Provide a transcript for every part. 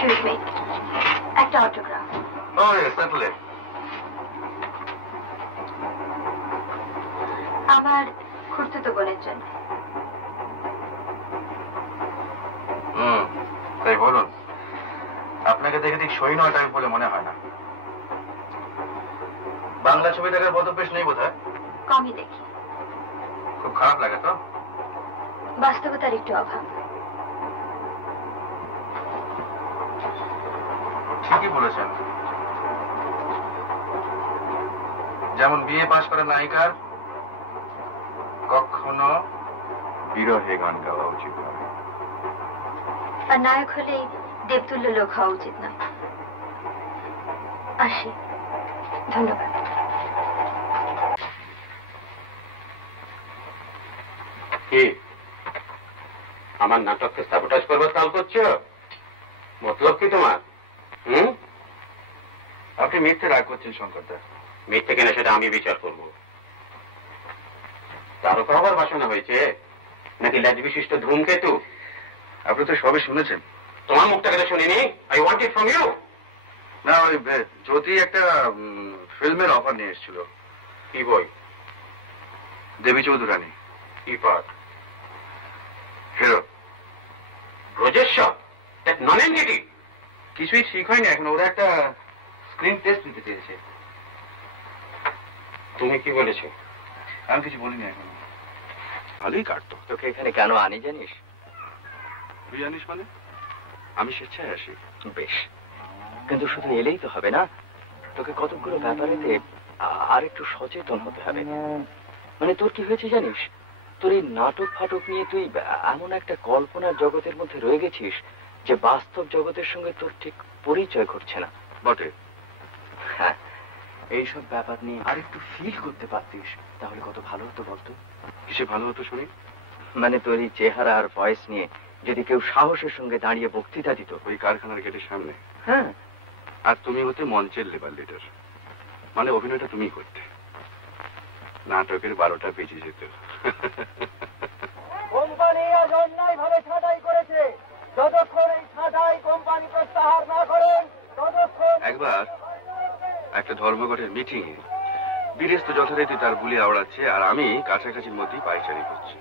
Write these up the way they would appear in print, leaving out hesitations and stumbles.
Excuse me. একটা autograph. Oh, yes, certainly. আমার খুড়তুতো বোনের জন্য। তাই বলুন। আপনাকে দেখে ঠিক সই নয় টাইপ বলে মনে হয় না। বাংলা ছবি দেখার বদভ্যাস নেই বোধহয়। কমই দেখি। খুব খারাপ লাগে তো? বাস্তবতার একটু অভাব। ঠিকই বলেছেন। যেমন বিএ পাশ করা নায়িকার কখনো বিরহে গান গাওয়া উচিত নয়। আর নায়ক হলেই দেবতুল্য লোক হওয়া উচিত নয়। আসি, ধন্যবাদ। কি আমার নাটককে সাবোটাজ করবার চাল করছো? মতলব কি তোমার? আপনি মিথ্যে রাগ করছেন শঙ্করদা। মিথ্যে কিনা সেটা আমি বিচার করবো। তার উপর আবার বাসনা হয়েছে নাকি ল্যাজ বিশিষ্ট ধূমকেতু? আপনি তো সবই শুনেছেন। তোমার মুখটা কেন শুনিনি? I want it from you. না, ওই জ্যোতি একটা ফিল্মের অফার নিয়ে এসেছিল। কি বই? দেবী চৌধুরানী। কি পার্ট? হিরো। ব্রজেশ্বর? দ্যাট নন-এন্টিটি? কিছুই ঠিক হয়নি এখন। ওরা একটা স্ক্রিন টেস্ট দিতে চেয়েছে। তুমি কি বলেছো? আমি কিছু বলিনি এখন। ভালোই কাটতো। তোকে এখানে কেন আনি জানিস? তুই জানিস মানে? আমি স্বেচ্ছায় আসি। বেশ, কিন্তু শুধু এলেই তো হবে না। তোকে কতগুলো ব্যাপারেতে আর একটু সচেতন হতে হবে। মানে তোর কি হয়েছে জানিস? তোর এই নাটক ফাটক নিয়ে তুই এমন একটা কল্পনার জগতের মধ্যে রয়ে গেছিস যে বাস্তব জগতের সঙ্গে তোর ঠিক পরিচয় ঘটছে না। বটে। হ্যাঁ, এইসব ব্যাপার নিয়ে আর একটু ফিল করতে পারতিস তাহলে কত ভালো হতো বলতো। কিসে ভালো হতো শুনি? মানে তোর এই চেহারা আর ভয়েস নিয়ে যদি কেউ সাহসের সঙ্গে দাঁড়িয়ে বক্তৃতা দিত। ওই কারখানার গেটের সামনে। হ্যাঁ, আর তুমি হতে মঞ্চের লেবার লিডার। মানে অভিনয়টা তুমি করতে। নাটকের 12টা বেজে যেত। কোম্পানি আজ অন্যায়ভাবে ছাঁটাই করেছে। যতক্ষণ এই ছাঁটাই কোম্পানি প্রত্যাহার না করেন ততক্ষণ। একবার একটা ধর্মঘটের মিটিং এ বীরেস্ত যথারীতি তার বুলি আওড়াচ্ছে আর আমি কাছাকাছির মধ্যেই পায়চারি করছি।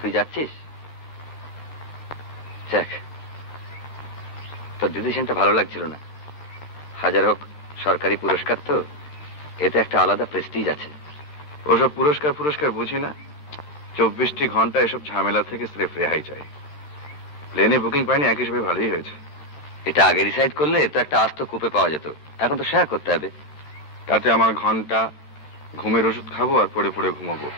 তুই যাচ্ছিস? যাক, তোর ডিসিশনটা ভালো লাগছিল না। হাজার হোক সরকারি পুরস্কার তো, এতে একটা আলাদা প্রেস্টিজ আছে। ওসব পুরস্কার বুঝি না। 24টি ঘন্টা এসব ঝামেলা থেকে স্রেফ রেহাই চাই। প্লেনে বুকিং পাইনি, এক হিসেবে ভালোই হয়েছে। এটা আগে ডিসাইড করলে তো একটা আস্ত কূপে পাওয়া যেত, এখন তো শেয়ার করতে হবে। তাতে আমার ঘন্টা, ঘুমের ওষুধ খাবো আর পড়ে পড়ে ঘুমাবো।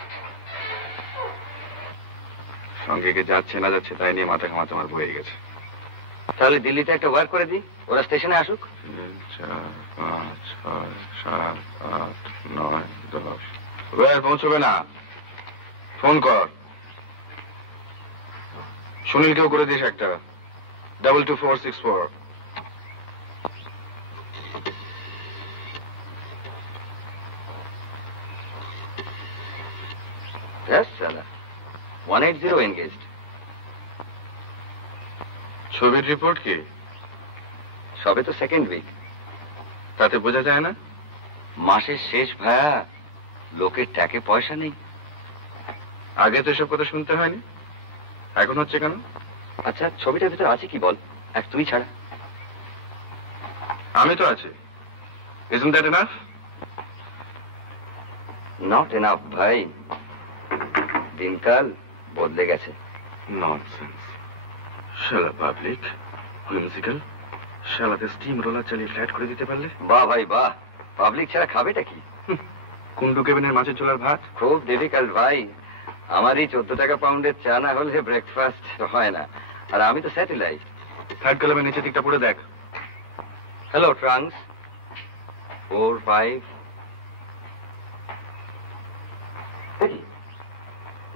সঙ্গে কে যাচ্ছে না যাচ্ছে তাই নিয়ে মাথা ঘামাতে আমার বয়ে গেছে। তাহলে দিল্লিতে একটা ওয়ার্ক করে দিই, ওরা স্টেশনে আসুক। 4, 5, 6, 7, 8, 9, 10। পৌঁছবে না, ফোন কর। সুনীলকেও করে দিস একটা, 22464। Yes, sir. 180 engaged. ছবির রিপোর্ট কি? সবে তো সেকেন্ড উইক। তাতে বোঝা যায় না? মাসের শেষ ভায়া, লোকের ট্যাকে পয়সা নেই। আগে তো এসব কথা শুনতে হয়নি, এখন হচ্ছে কেন? আচ্ছা, ছবিটার ভিতরে আছে কি বল, এক তুই ছাড়া। আমি তো আছি। Isn't that enough? Not enough, ভাই। দিনকাল বদলে গেছে। Nonsense. শালা পাবলিক, হুইমসিক্যাল, শালাতে স্টিম রোলার চালিয়ে ফ্ল্যাট করে দিতে পারলে। বাহ ভাই বাহ, পাবলিক ছাড়া খাবেটা কি? কুন্ডু কেবিনের মাছের চোলার ভাত। খুব ডিফিকাল্ট ভাই, আমারই 14 টাকা পাউন্ডের চা না হলে ব্রেকফাস্ট হয় না, আর আমি তো স্যাটেলাইট। থার্ড কলামের নিচে দিকটা পড়ে দেখ। Hello trunks 4, 5।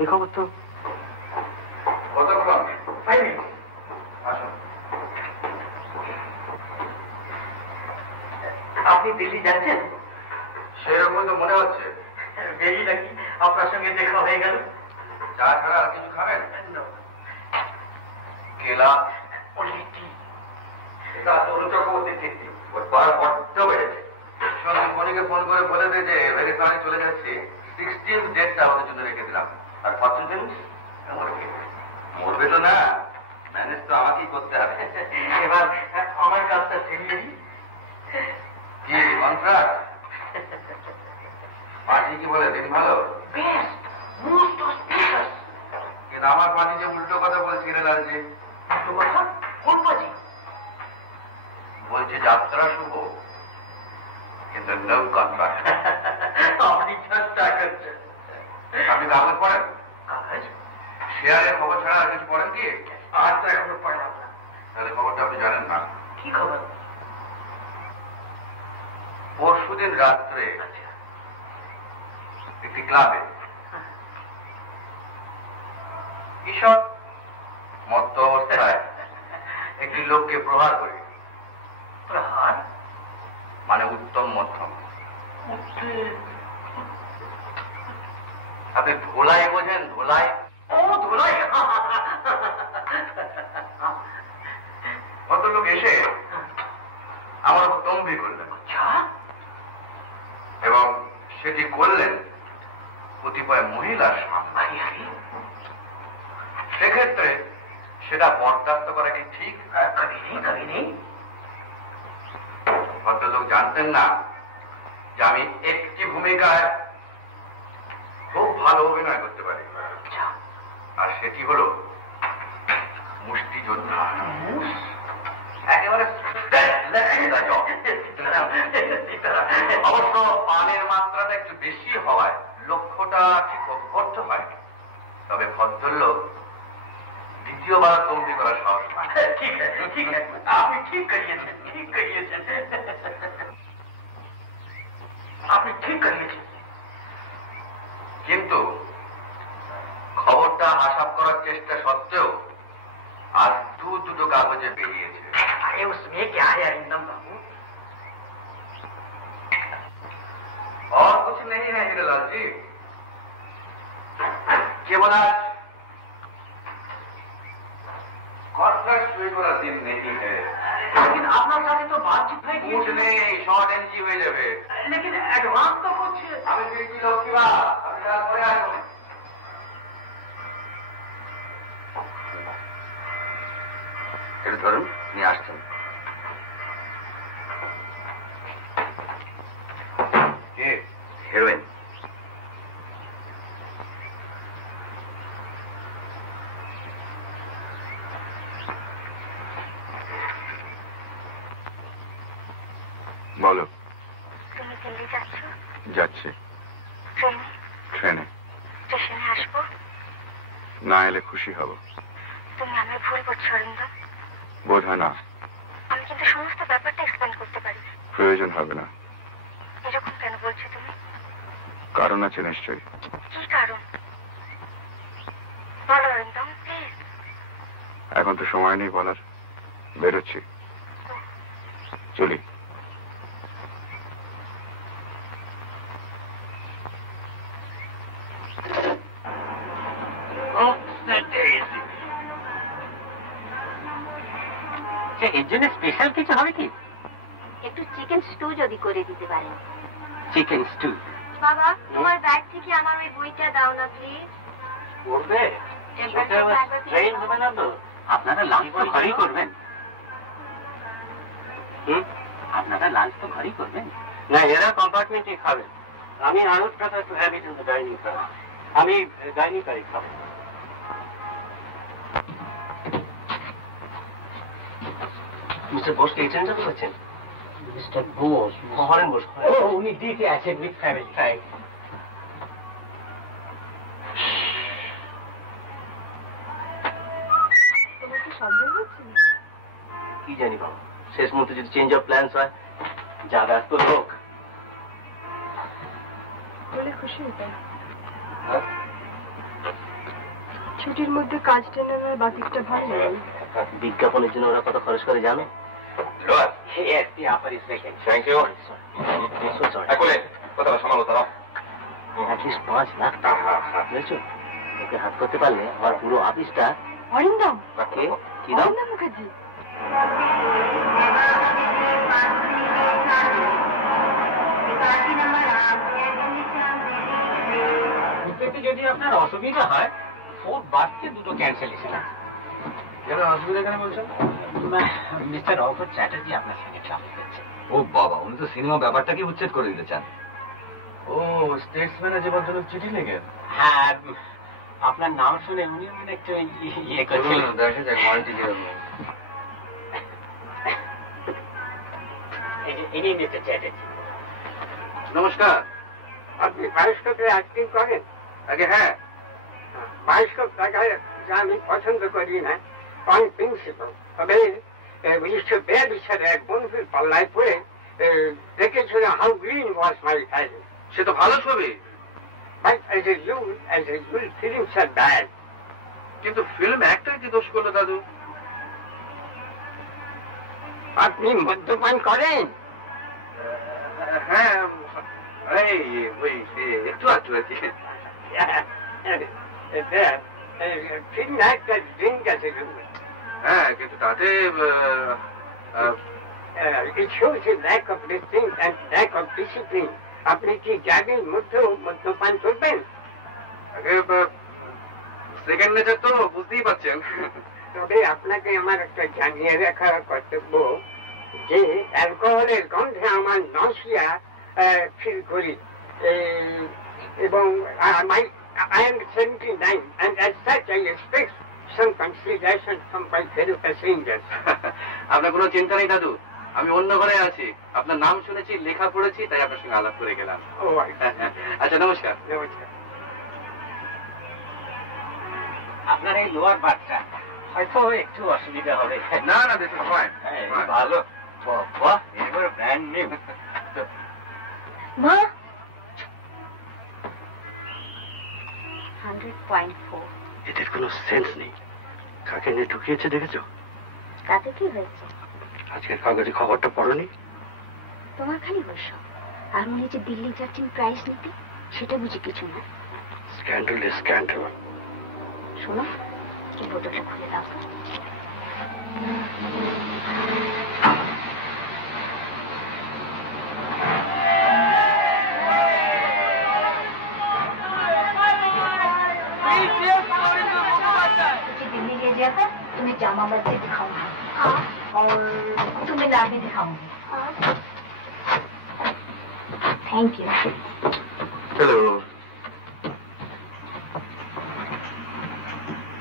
এই খবর তো কতক্ষণ? আপনি দিল্লি যাচ্ছেন? সেরকম তো মনে হচ্ছে। বেরি নাকি আপনার সঙ্গে দেখা হয়ে গেল? চা ছাড়া আর কিছু খাবেন? কেলা? এটা তরুণ চক্রবর্তীর কীর্তি, ওর পাড়া বড্ড বেড়েছে। সঙ্গে ফোনিকে ফোন করে বলে দে যে ভেরি সরি চলে যাচ্ছি, 16 ডেটটা আমাদের জন্য রেখে দিলাম। আর ফরচুন টেলিং মরবে তো না, ম্যানেজ তো আমাকেই করতে হবে। এবার আমার কাজটা ছেড়ে দিই। কি কন্ট্রাক্ট? পার্টি কি বলে, দিন ভালো? Best, most auspicious. কিন্তু আমার পার্টি যে উল্টো কথা বলছি রে লালজি। দুটো কথা? কোন পার্টি? বলছে যাত্রা শুভ, কিন্তু নো কন্ট্রাক্ট। আপনি চেষ্টা করছেন। আপনি কাগজ পড়েন? কাজ? শেয়ারের খবর ছাড়া আর কিছু পড়েন কি? আর তো এখনো পড়লাম না। তাহলে খবরটা আপনি জানেন না। কি খবর? পরশুদিন রাত্রে একটি ক্লাবে কিশোর মত্ত অবস্থায় একটি লোককে প্রহার করে। প্রহার মানে উত্তম মধ্যম। আপনি ধোলাই বোঝেন? ধোলাই? ও ধোলাই। ভদ্রলোক এসে আমার উপর তম্বি করলেন, এবং সেটি করলেন কতিপয় মহিলার সামনে। সেক্ষেত্রে সেটা বরদাস্ত করা কি ঠিক? কবি নেই। ভদ্রলোক জানতেন না যে আমি একটি ভূমিকায় খুব ভালো অভিনয় করতে পারি, আর সেটি হল মুষ্টিযোদ্ধা। একেবারে অবশ্য পানের মাত্রাটা একটু বেশি হওয়ায় লক্ষ্যটা ঠিক অভ্যর্থ হয়। তবে ভদ্রলোক দ্বিতীয়বার তম্বি করার সাহস পায়। ঠিক আছে, ঠিক আছে, আপনি ঠিক করিয়েছেন, ঠিক করিয়েছেন, আপনি ঠিক করিয়েছেন। কিন্তু খবরটা আশা করার চেষ্টা সত্ত্বেও আজ দুটো কাগজে বেরিয়েছে। अरे उसमें क्या है अरिंदम बाबू? और कुछ नहीं है हीरालाल जी, केवल आज कॉन्ट्रैक्ट सुई वाला दिन नहीं है। लेकिन আপনার সাথে তো বাতচিত হয়ে कुछ গিয়েছে। नहीं, शॉर्ट एनजी হয়ে যাবে। लेकिन एडवांस तो कुछ আমি ফিরছি লক্ষ্মীবা, আপনি রাত পরে আসুন। এটা ধরুন, নিয়ে আসছেন। হেরোইন। বলো। তুমি দিল্লি যাচ্ছ? যাচ্ছি। ট্রেনে? ট্রেনে। স্টেশনে আসবো? না এলে খুশি হব। তুমি আমি ভুল করছো অরিন্দম। বোধ হয় না। আমি কিন্তু সমস্ত ব্যাপারটা এক্সপ্লেন করতে পারি। প্রয়োজন হবে না। এরকম কেন বলছো তুমি? কারণ আছে নিশ্চয়ই। কি কারণ? বলো অরিন্দম, প্লিজ। এখন তো সময় নেই বলার। বেরোচ্ছি, চলি। এর জন্য স্পেশাল কিছু হবে কি? একটু চিকেন স্টু যদি করে দিতে পারেন। Chicken stew? বাবা, তোমার ব্যাগ থেকে আমার ওই বইটা দাও না প্লিজ। করবে? আপনারা লাঞ্চ তো ঘরেই করবেন। আপনারা লাঞ্চ তো ঘরেই করবেন। না, এরা কম্পার্টমেন্টে খাবেন। আমি আরো prefer to have it in the dining car. আমি ডাইনিং কারে খাবো। মিস্টার বোসকে এই ট্রেনটা করছেন? মিস্টার বোস? হরেন বোস। উনি দিতে আছেন উইথ ফ্যামিলি। তাই কি জানি বাবা, শেষ মুহূর্তে যদি চেঞ্জ অফ প্ল্যান্স হয়, যারা তো লোক বলে খুশি হতাম। ছুটির মধ্যে কাজ টেনে নেওয়ার বাতিকটা ভালো লাগে। বিজ্ঞাপনের জন্য ওরা কত খরচ করে জানো? অ্যাটলিস্ট 5 লাখ টাকা। বুঝেছো? ওকে হাত করতে পারলে আমার পুরো অফিসটা। অরিন্দম? কে? কি নাম? অরিন্দম মুখার্জি। যদি আপনার অসুবিধা হয়, 4 বাসকে 2টো ক্যান্সেলেশন আছে। কেন অসুবিধা কেন বলছেন? মিস্টার রঘুপত চ্যাটার্জি আপনার সঙ্গে ট্রাভেল করছে। ও বাবা, উনি তো সিনেমা ব্যাপারটাকে উচ্ছেদ করে দিতে চান। ও স্টেটসম্যানের যে ভদ্রলোক চিঠি লেখেন। হ্যাঁ, আপনার নাম শুনে উনি একটু ইয়ে করছিলেন। দেখা যাক মাল্টি ইনি মিস্টার চ্যাটার্জি। নমস্কার। আপনি বায়োস্কোপে অ্যাক্টিং করেন? আগে হ্যাঁ। বায়োস্কোপ দেখায় যা আমি পছন্দ করি না অন প্রিন্সিপাল। তবে 1942 সালে এক বন্ধুর পাল্লায় পড়ে দেখেছিল হাউ গ্রিন ওয়াজ মাই ফ্যাজ। সে তো ভালো ছবি, but as a rule films are bad. কিন্তু ফিল্ম একটাই কি দোষ করলো দাদু? আপনি মদ্যপান করেন? হ্যাঁ, এই ওই একটু আধটু আর কি। ফিল্ম একটা ড্রিঙ্ক আছে। হ্যাঁ, কিন্তু তাতে it shows a lack of restraint and lack of discipline. আপনি কি জাগের মধ্যেও মদ্যপান করবেন? আগে সেকেন্ড নেচার তো বুঝতেই পারছেন। তবে আপনাকে আমার একটা জানিয়ে রাখা কর্তব্য যে অ্যালকোহলের গন্ধে আমার নসিয়া ফিল করি এবং I am 79 and as such I expect some consideration from my fellow passengers. আপনার কোনো চিন্তা নেই দাদু, আমি অন্য ঘরে আছি। আপনার নাম শুনেছি, লেখা পড়েছি, তাই আপনার সঙ্গে আলাপ করে গেলাম। ও আচ্ছা, নমস্কার। নমস্কার। আপনার এই লোয়ার বার্থটা হয়তো একটু অসুবিধা হবে। না না, দিস ইজ ফাইন। ভালো, বাহ, এবারে ব্র্যান্ড নিউ। মা 100.4। এদের কোনো সেন্স নেই। কাকে নিয়ে ঢুকিয়েছে দেখেছো? তাতে কি হয়েছে? আজকের কাগজে খবরটা পড়োনি? তোমার খালি বসো। আর উনি যে দিল্লি যাচ্ছেন প্রাইজ নিতে, সেটা বুঝি কিছু না। Scandal is scandal. শোনো, এই বোতলটা খুলে দাও। দিল্লি सुजाता तुम्हें जामा मस्जिद दिखाऊंगी और तुम्हें लाभी दिखाऊंगी। Thank you. Hello.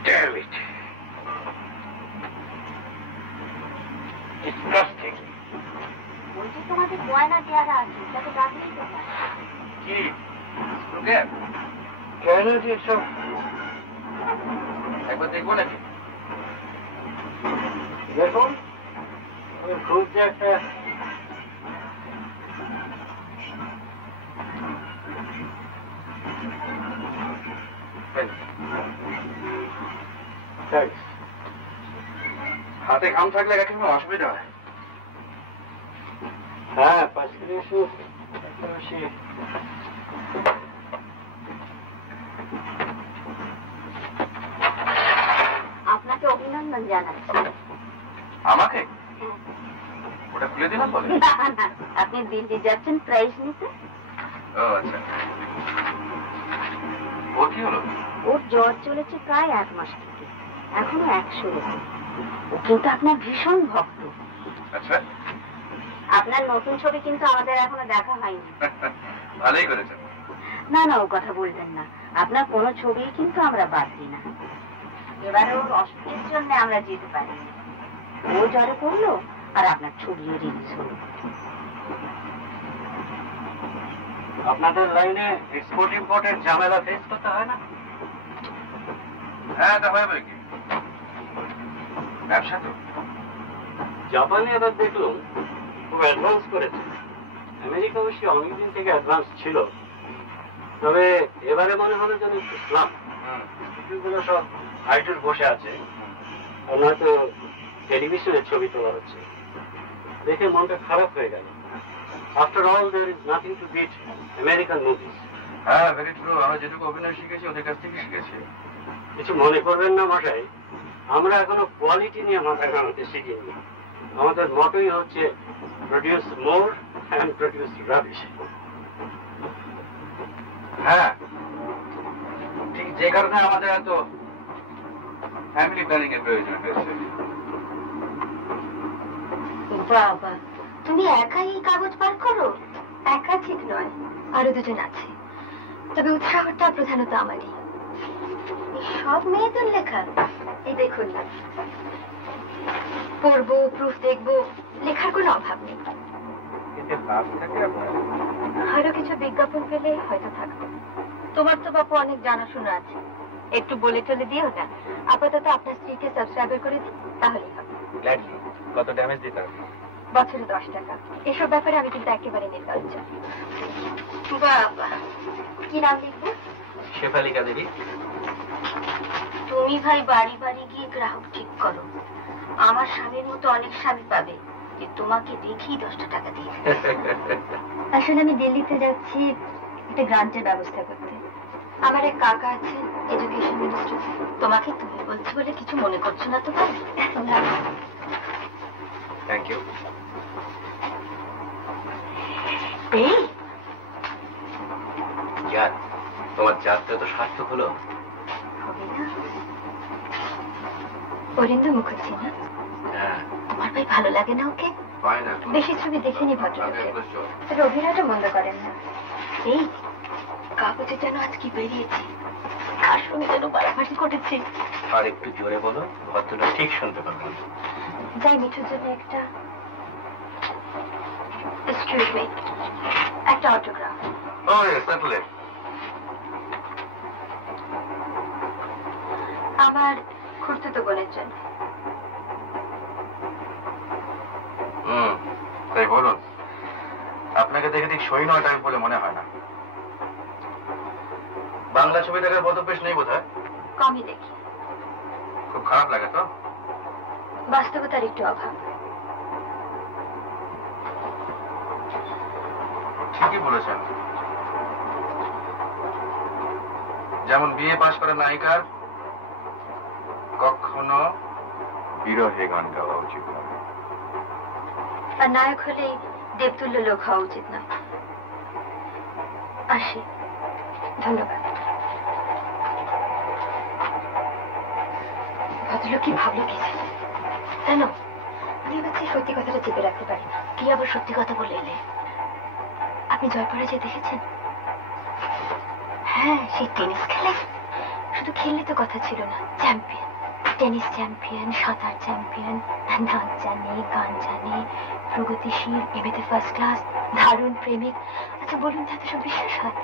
Damn it. Disgusting. বলছি তোমাদের গয়না দেওয়ারা আছে, তাকে ডাকলেই তো হয়। কি? ওকে কেন যে সব একবার দেখবো নাকি? দেখুন আমি খুঁজছি একটা হাতে ঘাম থাকলে এক সময় অসুবিধা হয়। হ্যাঁ পাশে এসে একটা বেশি আপনাকে অভিনন্দন জানাচ্ছি। আমাকে ওটা খুলে দিলাম বলে? না না, আপনি দিল্লি যাচ্ছেন প্রাইজ নিতে। ও আচ্ছা, ওর কি হলো? ওর জ্বর চলেছে প্রায় 1 মাস থেকে, এখনো 100 রয়েছে। ও কিন্তু আপনার ভীষণ ভক্ত। আচ্ছা, আপনার নতুন ছবি কিন্তু আমাদের এখনো দেখা হয়নি। ভালোই করেছেন। না না, ও কথা বলবেন না, আপনার কোনো ছবি কিন্তু আমরা বাদ দিই না। এবারে ওর অসুখের জন্য আমরা যেতে পারিনি, ও জ্বরে পড়লো আর আপনার ছবিও রিলিজ হলো। আপনাদের লাইনে এক্সপোর্ট ইম্পোর্টের ঝামেলা ফেস করতে হয় না? হ্যাঁ, তা হবে কি, ব্যবসা তো। জাপানে এবার দেখলাম খুব অ্যাডভান্স করেছে। আমেরিকা অবশ্যই অনেকদিন থেকে অ্যাডভান্স ছিল, তবে এবারে মনে হলো যেন একটু স্লাম। ছবিগুলো সব আইডল বসে আছে, আর নয়তো টেলিভিশনের ছবি তোলা হচ্ছে। দেখে মনটা খারাপ হয়ে গেল। After all there is nothing to beat American movies. হ্যাঁ, ভেরি ট্রু। আমরা যেটুকু অভিনয় শিখেছি ওদের কাছ থেকে শিখেছি। কিছু মনে করবেন না মশাই, আমরা এখনো কোয়ালিটি নিয়ে মাথা ঘামাতে শিখিনি। আমাদের মটোই হচ্ছে produce more and produce rubbish. হ্যাঁ, ঠিক যে কারণে আমাদের এত ফ্যামিলি প্ল্যানিং এর প্রয়োজন হয়েছে। বাবা, তুমি একাই এই কাগজ পার করো? একা ঠিক নয়, আরো দুজন আছে, তবে উৎসাহটা প্রধানত আমারই। সব মেয়েদের লেখা? এই দেখুন, পড়বো, প্রুফ দেখবো, লেখার কোনো অভাব নেই। এতে লাভ থাকে আপনার? আরো কিছু বিজ্ঞাপন পেলে হয়তো থাকবে। তোমার তো বাপু অনেক জানাশোনা আছে, একটু বলে চলে দিও না। আপাতত আপনার স্ত্রীকে সাবস্ক্রাইবার করে দিন, তাহলেই হবে। গ্ল্যাডলি। কত ড্যামেজ দিতে হবে? বছরে 10 টাকা। এসব ব্যাপারে আমি কিন্তু একেবারে নির্লজ্জ। বাবা, কি নাম লিখবো? শেফালিকা দেবী। তুমি ভাই বাড়ি বাড়ি গিয়ে গ্রাহক ঠিক করো। আমার স্বামীর মতো অনেক স্বামী পাবে যে তোমাকে দেখেই 10টা টাকা দিয়ে দেবে। আসলে আমি দিল্লিতে যাচ্ছি একটা গ্রান্টের ব্যবস্থা করতে। আমার এক কাকা আছে এডুকেশন মিনিস্ট্রিতে। তোমাকে তুমি বলছি বলে কিছু মনে করছো না তো ভাই? Thank you. এই জান, তোমার যাত্রা তো সার্থক হলো। হবে না? অরিন্দম মুখার্জি না? হ্যাঁ, তোমার ভাই ভালো লাগে না ওকে? পায় না। বেশি ছবি দেখিনি ভদ্রলোকে, তবে অভিনয়টা মন্দ করেন না। এই কাগজে যেন আজ কি বেরিয়েছে, কার সঙ্গে যেন বাড়াবাড়ি করেছে। আর একটু জোরে বলো, ভদ্রটা ঠিক শুনতে পারবেন। যাই মিঠুর জন্য একটা এক্সকিউজ মি, একটা অটোগ্রাফ। ও সার্টেনলি। আমার খুড়তুতো বোনের জন্য। তাই বলুন, আপনাকে দেখে ঠিক সই নয় টাইপ বলে মনে হয় না। বাংলা ছবি দেখার বদভ্যাস নেই বোধ হয়? কমই দেখি। খুব খারাপ লাগে তো? বাস্তবতার একটু অভাব। ঠিকই বলেছেন। যেমন বিএ পাশ করা নায়িকার কখনো বিরহে গান গাওয়া উচিত নয়, আর নায়ক হলেই দেবতুল্য লোক হওয়া উচিত নয়। আসি, ধন্যবাদ। ভদ্রলোক কি ভাবলো কে জানে। জানো, আমি এবার সেই সত্যি কথাটা চেপে রাখতে পারি না। কি আবার সত্যি কথা বলে এলে? আপনি জয়পরাজয় দেখেছেন? হ্যাঁ, সেই টেনিস খেলে শুধু খেললে তো কথা ছিল না, চ্যাম্পিয়ন, টেনিস চ্যাম্পিয়ন, সাঁতার চ্যাম্পিয়ন, নাচ জানে, গান জানে, প্রগতিশীল, এমএতে ফার্স্ট ক্লাস, দারুণ প্রেমিক। আচ্ছা বলুন, তাতে সব বিশ্বাস হয়?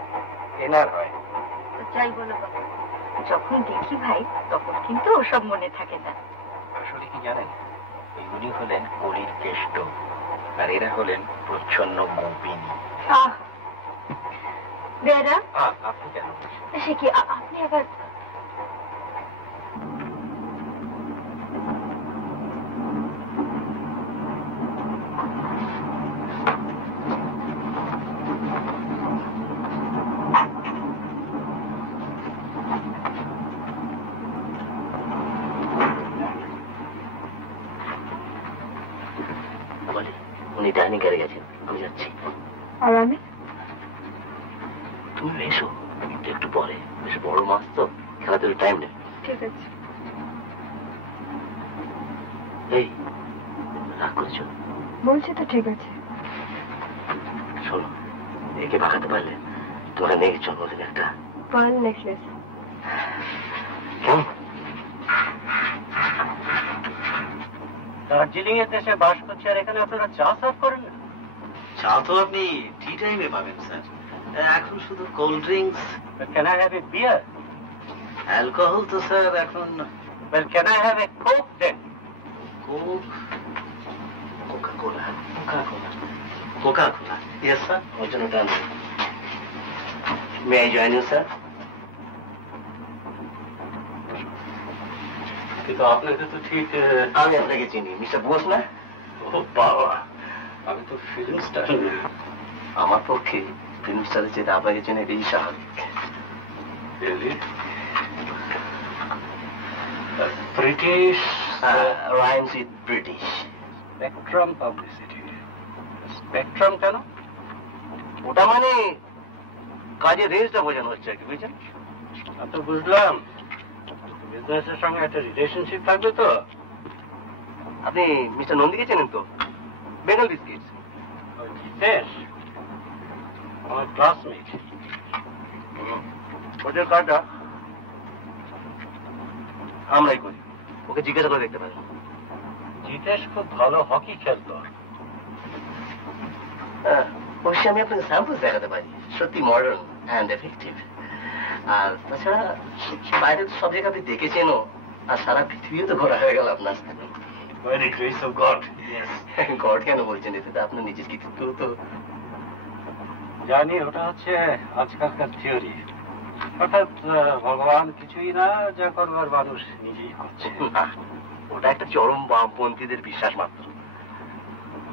এনার হয়। যাই বলো বাবা, যখন দেখি ভাই তখন কিন্তু ওসব মনে থাকে না। আসলে কি জানেন, এগুলি হলেন কলির কেষ্ট, আর এরা হলেন প্রচ্ছন্ন গোপিনী। বেরা, আপনি কেন? সে কি আপনি আবার? উনি ডাইনিং করে গেছেন, আমি যাচ্ছি। আর আমি? তুমি এসো, কিন্তু একটু পরে, বেশ বড় মাছ তো, খেলাধুলোর টাইম নেই। ঠিক আছে। এই রাগ করছো? বলছি তো ঠিক আছে। শোনো, একে বাঁকাতে পারলে তোমার মেয়ের জন্মদিন একটা পার্ল নেকলেস। কেমন? দার্জিলিং এর দেশে বাস করছে আর এখানে আপনারা চা সার্ভ করেন না? চা তো আপনি টি টাইমে পাবেন স্যার, এখন শুধু cold drinks. Can I have a beer? Alcohol তো স্যার এখন। Well, can I have a Coke then? Coke, Coca Cola, Coca Cola. Yes sir, ওর জন্য done. May I join you sir? কিন্তু আপনাকে তো ঠিক। আমি আপনাকে চিনি, মিস্টার বোস না? ও বাবা, আমি তো ফিল্ম স্টার। আমার পক্ষে ফিল্ম স্টারের চেয়ে আপনাকে চেনে বেশি স্বাভাবিক। British rhymes with British. Spectrum publicity. Spectrum কেন? ওটা মানে কাজের রেঞ্জটা বোঝানো হচ্ছে আর কি, বুঝছেন? তো বুঝলাম, বিজনেসের সঙ্গে একটা রিলেশনশিপ থাকবে তো। আপনি মিস্টার নন্দীকে চেনেন তো? বেঙ্গল বিস্কিটস। বেশ, আমার ক্লাসমেট। ওদের কাজটা আমরাই করি, ওকে জিজ্ঞাসা করে দেখতে পারেন। জিতেশ খুব ভালো হকি খেলতো। অবশ্যই আমি আপনাকে স্যাম্পল দেখাতে পারি, সত্যি মডার্ন অ্যান্ড এফেক্টিভ। আর তাছাড়া বাইরে তো সব জায়গা আপনি দেখেছেনও, আর সারা পৃথিবীও তো ঘোরা হয়ে গেল আপনার। By the grace of God. God কেন বলছেন, এতে তো আপনার নিজের কৃতিত্ব তো। জানি, ওটা হচ্ছে আজকালকার থিওরি। অর্থাৎ ভগবান কিছুই না, যা করবার মানুষ নিজেই করছে। ওটা একটা চরম বামপন্থীদের বিশ্বাস মাত্র।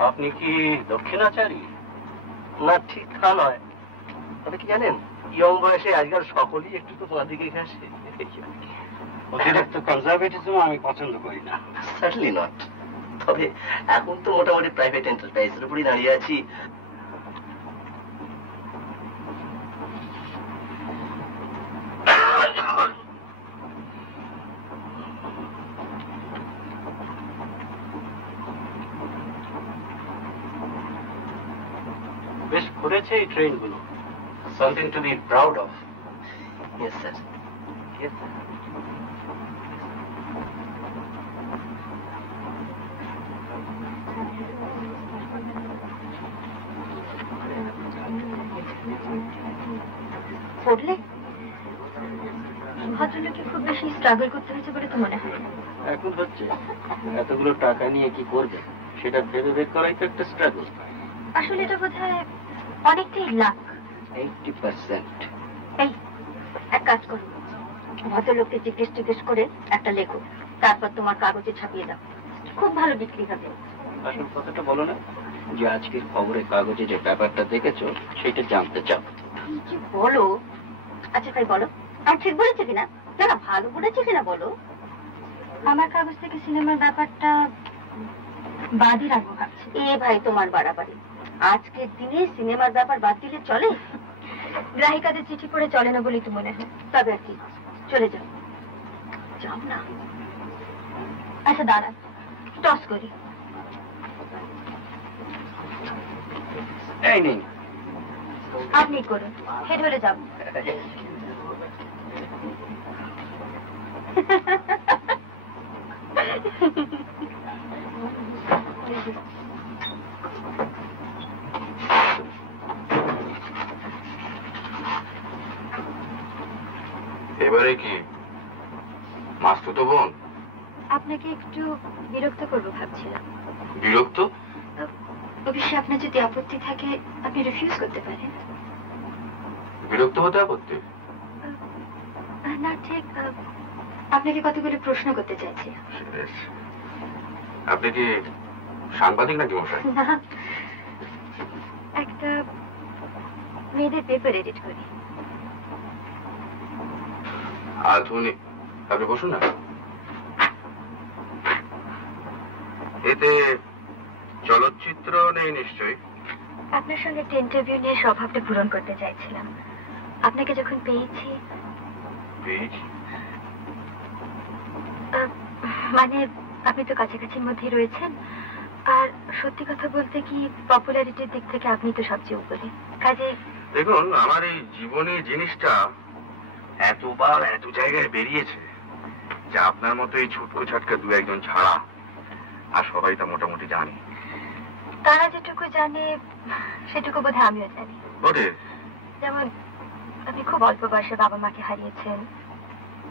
আপনি কি দক্ষিণাচারী? না, ঠিক তা নয়। তবে কি জানেন, ইয়ং বয়সে আজকাল সকলেই একটু তো তোমার দিকে ঘাসে। অতিরিক্ত কনজারভেটিজম আমি পছন্দ করি না। Certainly not. তবে এখন তো মোটামুটি প্রাইভেট এন্টারপ্রাইজের উপরই দাঁড়িয়ে আছি। বেশ ঘুরেছে এই ট্রেনগুলো। Something to be proud of. Yes sir, yes sir. পড়লে ভদ্রলোকে খুব বেশি স্ট্রাগল করতে হয়েছে বলে তো মনে হয়? এখন হচ্ছে, এতগুলো টাকা নিয়ে কি করবে সেটা ভেবে বের করাই তো একটা স্ট্রাগল। আসলে এটা বোধহয় অনেকটাই লাক। 80%। এই এক কাজ করো, ভদ্রলোককে জিজ্ঞেস করে একটা লেখো, তারপর তোমার কাগজে ছাপিয়ে দাও, খুব ভালো বিক্রি হবে। আসল কথাটা বলো না, যে আজকের খবরের কাগজে যে ব্যাপারটা দেখেছো সেটা জানতে চাও। কি বলো? আচ্ছা তাই বলো, আর ঠিক বলেছে কিনা, না ভালো বলেছে কিনা বলো। আমার কাগজ থেকে সিনেমার ব্যাপারটা বাদই রাখবো ভাবছি। এ ভাই তোমার বাড়াবাড়ি, আজকের দিনে সিনেমার ব্যাপার বাদ দিলে চলে? গ্রাহিকাদের চিঠি পড়ে চলে না বলেই তো মনে হয়। তবে আর কি, চলে যাও। যাও না। আচ্ছা দাঁড়ান, টস করি। এই নিন। আপনি করুন, হেড হলে যাব। এবারে কি মাসতুতো বোন? আপনাকে একটু বিরক্ত করবো ভাবছিলাম। বিরক্ত? অবশ্যই আপনার যদি আপত্তি থাকে আপনি রিফিউজ করতে পারেন। বিরক্ত হতে আপত্তি? না ঠিক, আপনাকে কতগুলো প্রশ্ন করতে চাইছি। আপনি কি সাংবাদিক নাকি মশাই? না, একটা মেয়েদের পেপার এডিট করি। আধুনিক? আপনি বসুন না। এতে চলচ্চিত্র নেই নিশ্চয়ই? আপনার সঙ্গে একটা ইন্টারভিউ নিয়ে স্বভাবটা পূরণ করতে চাইছিলাম। আপনাকে যখন পেয়েছি, মানে আপনি তো কাছাকাছির মধ্যেই রয়েছেন, আর সত্যি কথা বলতে কি পপুলারিটির দিক থেকে আপনি তো সবচেয়ে উপরে। কাজে দেখুন, আমার এই জীবনী জিনিসটা এতবার এত জায়গায় বেরিয়েছে যে আপনার মতো এই ছুটকো ছাটকা দু একজন ছাড়া আর সবাই তা মোটামুটি জানে। তারা যেটুকু জানে সেটুকু বোধহয় আমিও জানি। বটে। যেমন আপনি খুব অল্প বয়সে বাবা মাকে হারিয়েছেন,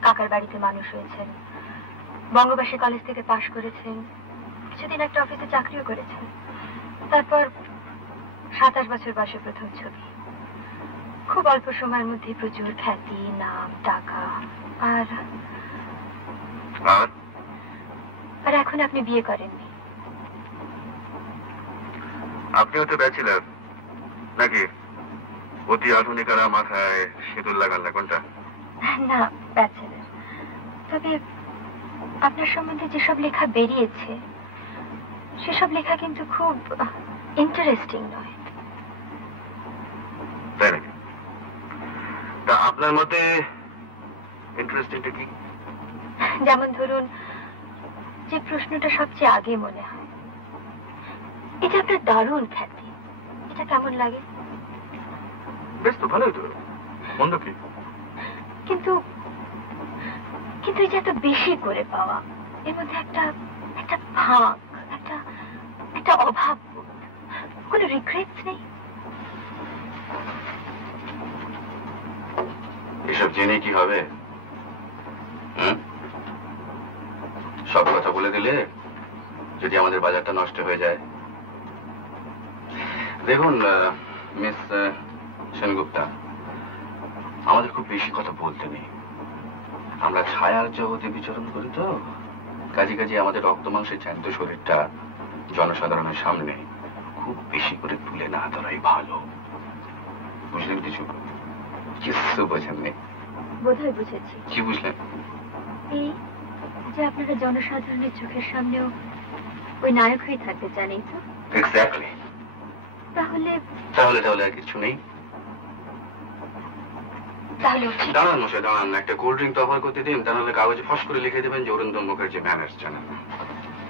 কাকার বাড়িতে মানুষ হয়েছেন, বঙ্গবাসী কলেজ থেকে পাশ করেছেন, কিছুদিন একটা অফিসে চাকরিও করেছেন, তারপর 27 বছর বয়সে প্রথম ছবি, খুব অল্প সময়ের মধ্যে প্রচুর খ্যাতি, নাম, টাকা, আর আর এখন আপনি বিয়ে করেননি। আপনিও তো ব্যাচেলার নাকি? অতি আধুনিকারা মাথায় সিঁদুর লাগান না কোনটা? না, ব্যাচেলার। তবে আপনার সম্বন্ধে যেসব লেখা বেরিয়েছে সেসব লেখা কিন্তু খুব ইন্টারেস্টিং নয়। তাই নাকি? তা আপনার মতে ইন্টারেস্টিংটা কি? যেমন ধরুন, যে প্রশ্নটা সবচেয়ে আগে মনে হয়, এটা আপনার দারুণ খ্যাতি, এটা কেমন লাগে? বেশ তো, ভালোই তো, মন্দ কি? কিন্তু কিন্তু এই যে এত বেশি করে পাওয়া, এর মধ্যে একটা একটা ভাগ, একটা একটা অভাব, কোনো রিগ্রেটস নেই? এসব জেনে কি হবে? সব কথা বলে দিলে যদি আমাদের বাজারটা নষ্ট হয়ে যায়। দেখুন মিস সেনগুপ্তা, আমাদের খুব বেশি কথা বলতে নেই। আমরা ছায়ার জগতে বিচরণ করি তো, কাজে আমাদের রক্ত মাংসের চ্যান্ত শরীরটা জনসাধারণের সামনে খুব বেশি করে তুলে না ধরাই ভালো। বুঝলেন কিছু? কিছু বোঝেননি? বোধহয় বুঝেছি। কি বুঝলেন? এই যে আপনারা জনসাধারণের চোখের সামনেও ওই নায়ক হয়ে থাকতে চান, এই তো? এক্স্যাক্টলি। তাহলে তাহলে আর কিছু নেই। তাহলে দাঁড়ান মশাই, দাঁড়ান, একটা কোল্ড ড্রিঙ্ক তো অফার করতে দিন, তাহলে কাগজে ফস করে লিখে দেবেন যে অরিন্দম মুখার্জি ম্যানার্স চ্যানেল।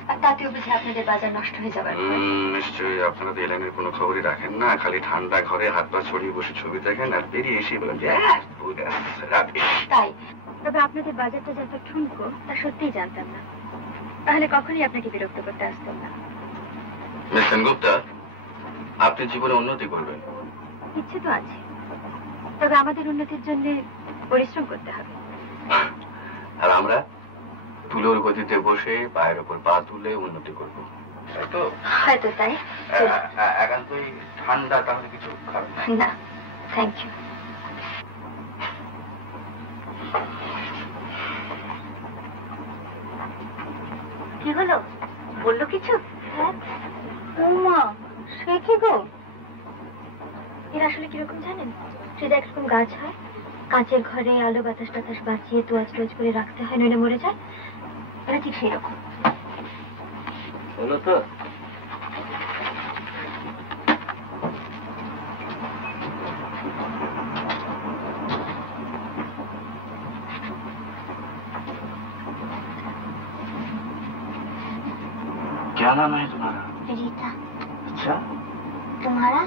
আর তাতেও বুঝে আপনাদের বাজার নষ্ট হয়ে যাবার। নিশ্চয়ই। আপনারা তো এলাইনের কোনো খবরই রাখেন না, খালি ঠান্ডা ঘরে হাত পা ছড়িয়ে বসে ছবি দেখেন আর বেরিয়ে এসে বলেন যে তাই। তবে আপনাদের বাজারটা যত ঠুনকো তা সত্যিই জানতাম না, তাহলে কখনই আপনাকে বিরক্ত করতে আসতাম না। মিস সেনগুপ্তা, আপনি জীবনে উন্নতি করবেন। ইচ্ছে তো আছে, তবে আমাদের উন্নতির জন্য পরিশ্রম করতে হবে। আর আমরা তুলোর গতিতে বসে পায়ের উপর পা তুলে উন্নতি করবো, তাই তো? হয়তো তাই। একান্তই ঠান্ডা, তাহলে কিছু খাবেন না? Thank you. কি হলো, বললো কিছু? মা, সে কি গো? এর আসলে কিরকম জানেন? সেটা একরকম গাছ হয়, কাঁচের ঘরে আলো বাতাস টাতাস বাঁচিয়ে তোয়াজ টোয়াজ করে রাখতে হয়, নইলে মরে যায়। এটা ঠিক সেই রকম। হলো তো? क्या नाम है तुम्हारा? रीता। अच्छा, तुम्हारा?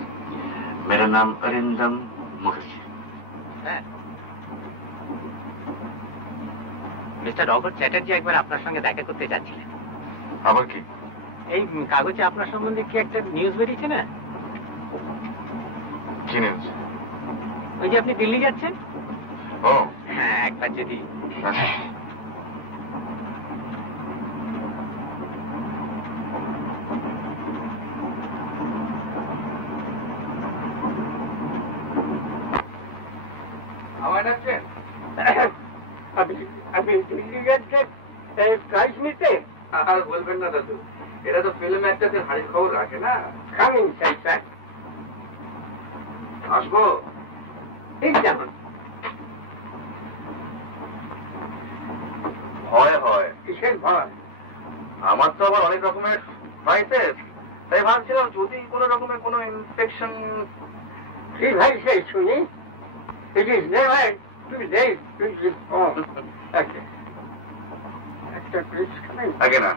मेरा नाम अरिंदम मुखर्जी। মিস্টার রবার্ট চ্যাটার্জি একবার আপনার সঙ্গে দেখা করতে যাচ্ছিলেন। আবার কি? এই কাগজে আপনার সম্বন্ধে কি একটা নিউজ বেরিয়েছে না? কি নিউজ? ওই যে আপনি দিল্লি যাচ্ছেন। ও হ্যাঁ, একবার যদি আচ্ছা। আমার ডাকছেন? আপনি দিল্লি যাচ্ছেন প্রাইজ নিতে? আর বলবেন না দাদু, এটা তো ফিল্ম অ্যাক্টরদের হাড়ির খবর রাখে না। Coming sir. আসবো? ঠিক যেমন। ভয় হয়। কিসের ভয়? আমার তো আবার অনেক রকমের ভাইসেস, তাই ভাবছিলাম যদি কোনো রকমের কোনো ইনফেকশন। কি ভাইসে শুনি? It is never too late to inform. একটা প্লিজ খাবেন? আগে না।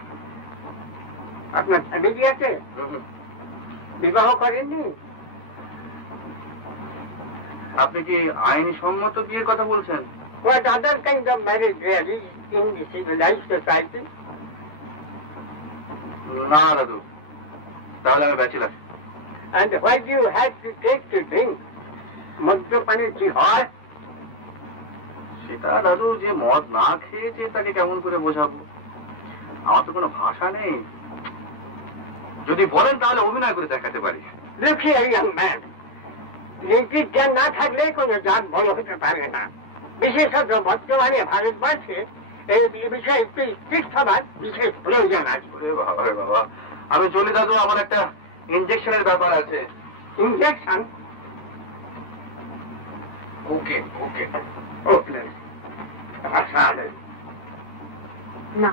আপনার ফ্যামিলি আছে? বিবাহ করেননি? আপনি কি আইনি সম্মত বিয়ের কথা বলছেন? What other kind of marriage there is in the civilized society? না দাদু, তাহলে আমি bachelor. And why do you have to take to drink? মদ্যপানের কি হয়? সেটা দাদু, যে মদ না খেয়েছে তাকে কেমন করে বোঝাবো? আমার তো কোনো ভাষা নেই। যদি বলেন তাহলে অভিনয় করে দেখাতে পারি। Look here, young man. নীতির জ্ঞান না থাকলে কোনো জাত বড় হতে পারে না। বিশেষত বর্তমানে ভারতবর্ষে এই বিষয়ে একটু স্ট্রিক্ট হবার বিশেষ প্রয়োজন আছে। বাবা রে বাবা, আমি চলি দাদু, আমার একটা ইনজেকশনের ব্যাপার আছে। ইনজেকশন? ওকে ওকে ওকে। আচ্ছা না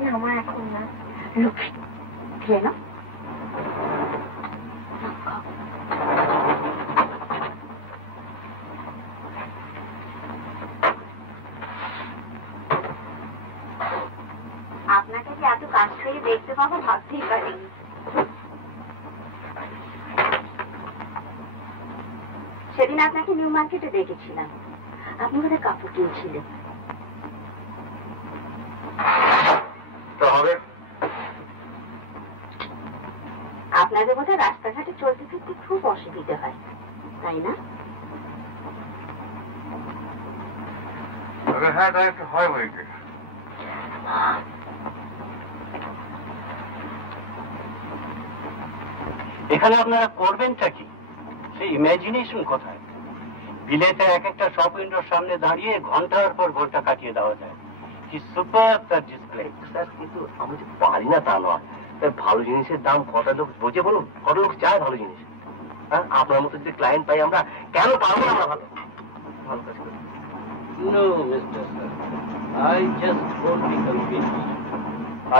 না, আমার এখন না। লক্ষ্মী খেয়ে না। আপনাকে যে এত কাছ থেকে দেখতে পাবো ভাবতেই পারিনি। সেদিন আপনাকে নিউ মার্কেটে দেখেছিলাম, আপনি বোধহয় কাপড় কিনছিলেন। আপনাদের বোধহয় রাস্তাঘাটে চলতে ফিরতে খুব অসুবিধা হয়, তাই না? হ্যাঁ, তাই একটু হয় বইকে। এখানে আপনারা করবেনটা কি? সেই ইমাজিনেশন কোথায়? বিলেতে এক একটা শপ উইন্ডোর সামনে দাঁড়িয়ে ঘন্টার পর ঘন্টা কাটিয়ে দেওয়া যায়। কি সুপার তার ডিসপ্লে। স্যার, কিন্তু আমি যে পারি না তা নয়। ভালো জিনিসের দাম কত লোক বোঝে বলুন? কত লোক চায় ভালো জিনিস? হ্যাঁ, আপনার মতো যদি ক্লায়েন্ট পাই আমরা, কেন পারবো না আমরা ভালো ভালো কাজ করি? No, Mr. Sir. I just won't be convinced.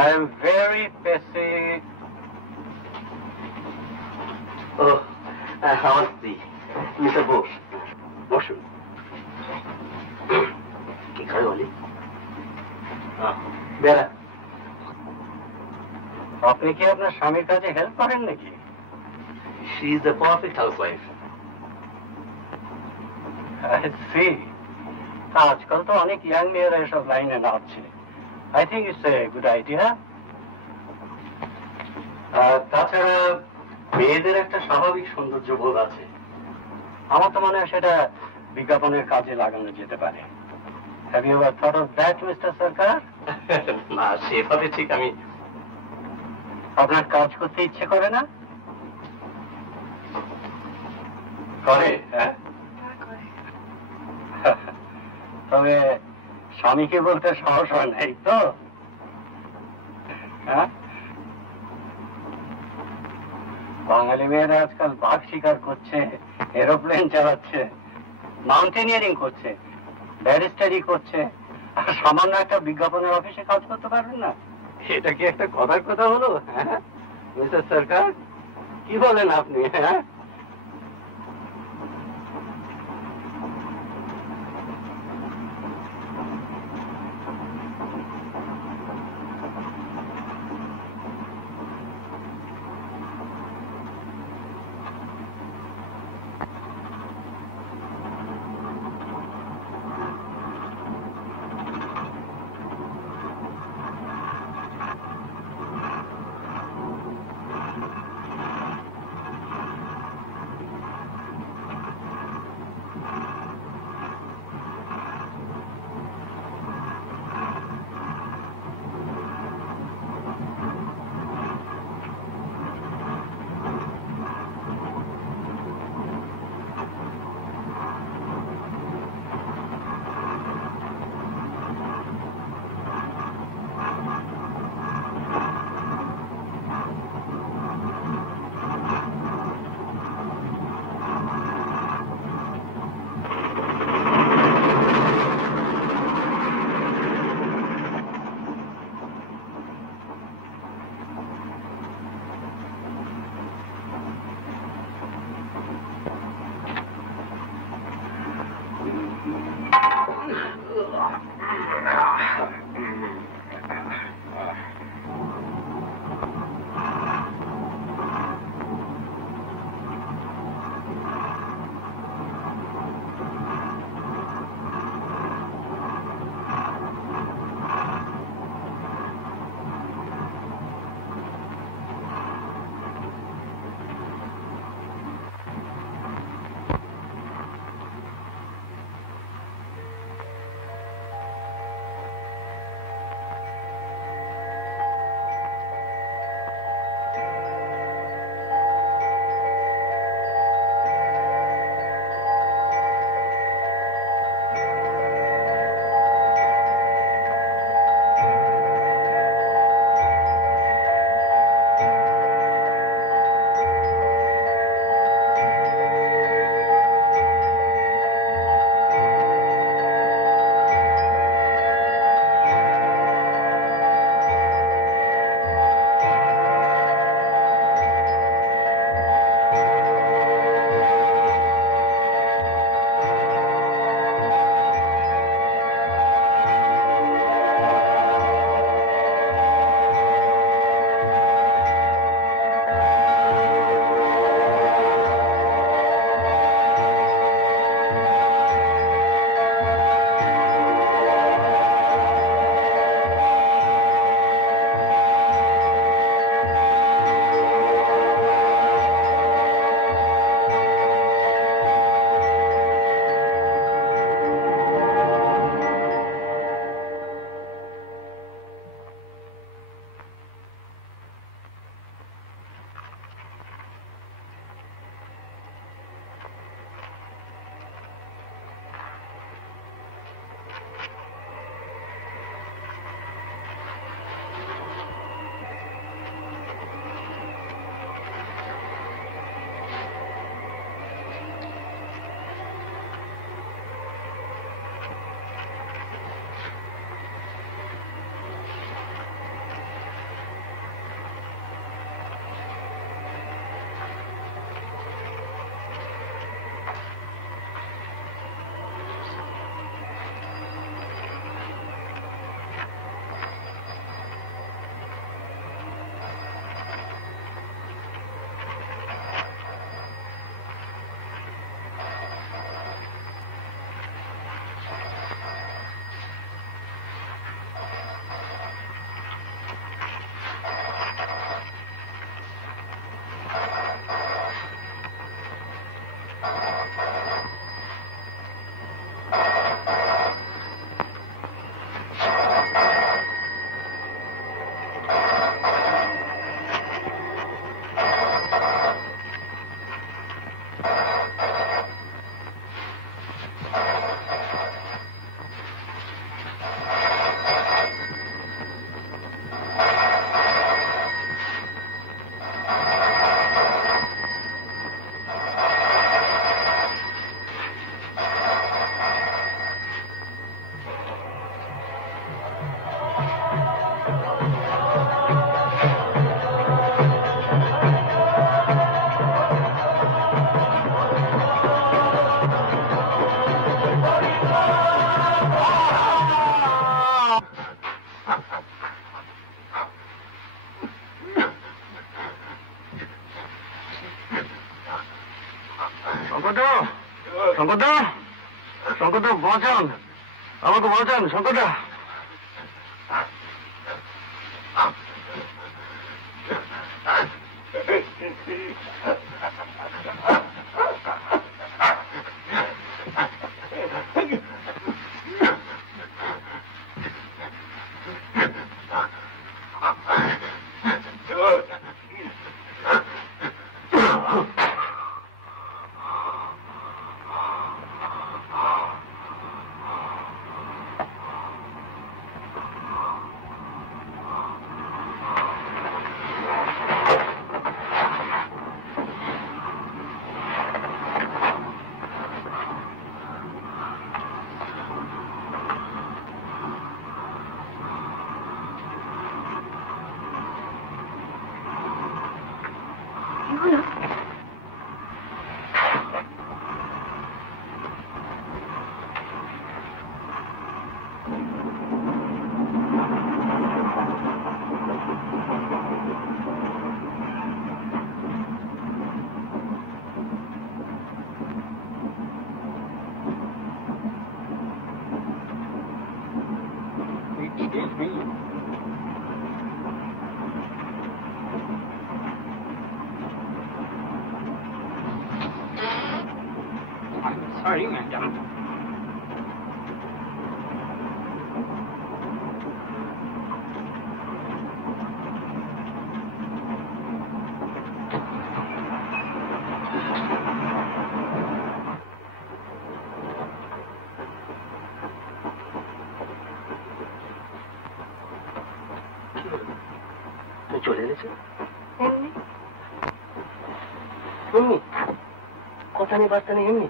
I am very passive. Oh, আমার স্ত্রী মিস্টার বোস, বসুন। কি খাবে বলি? বেড়া, আপনি কি আপনার স্বামীর কাজে হেল্প করেন নাকি? She is the perfect housewife. আজকাল তো অনেক ইয়াং মেয়েরা এসব লাইনে নামছে। I think it's a good idea. তাছাড়া মেয়েদের একটা স্বাভাবিক সৌন্দর্য বোধ আছে, আমার তো মনে হয় সেটা বিজ্ঞাপনের কাজে লাগানো যেতে পারে। Have you ever thought of that, Mr. সরকার? না, সেভাবে ঠিক আমি। আপনার কাজ করতে ইচ্ছে করে না? করে, হ্যাঁ? তবে স্বামীকে বলতে সাহস হয় নাই তো? হ্যাঁ, বাঙালি মেয়েরা আজকাল বাঘ শিকার করছে, এরোপ্লেন চালাচ্ছে, মাউন্টেনিয়ারিং করছে, ব্যারিস্টারি করছে, আর সামান্য একটা বিজ্ঞাপনের অফিসে কাজ করতে পারবেন না? এটা কি একটা কথার কথা হলো? হ্যাঁ মিস্টার সরকার, কি বলেন আপনি? হ্যাঁ, শঙ্করদা, শঙ্করদা বাঁচান, আমাকে বাঁচান শঙ্করদা। Sorry, madam. চলে এসেছে এমনি এমনি কথা নেই বার্তা নেই এমনি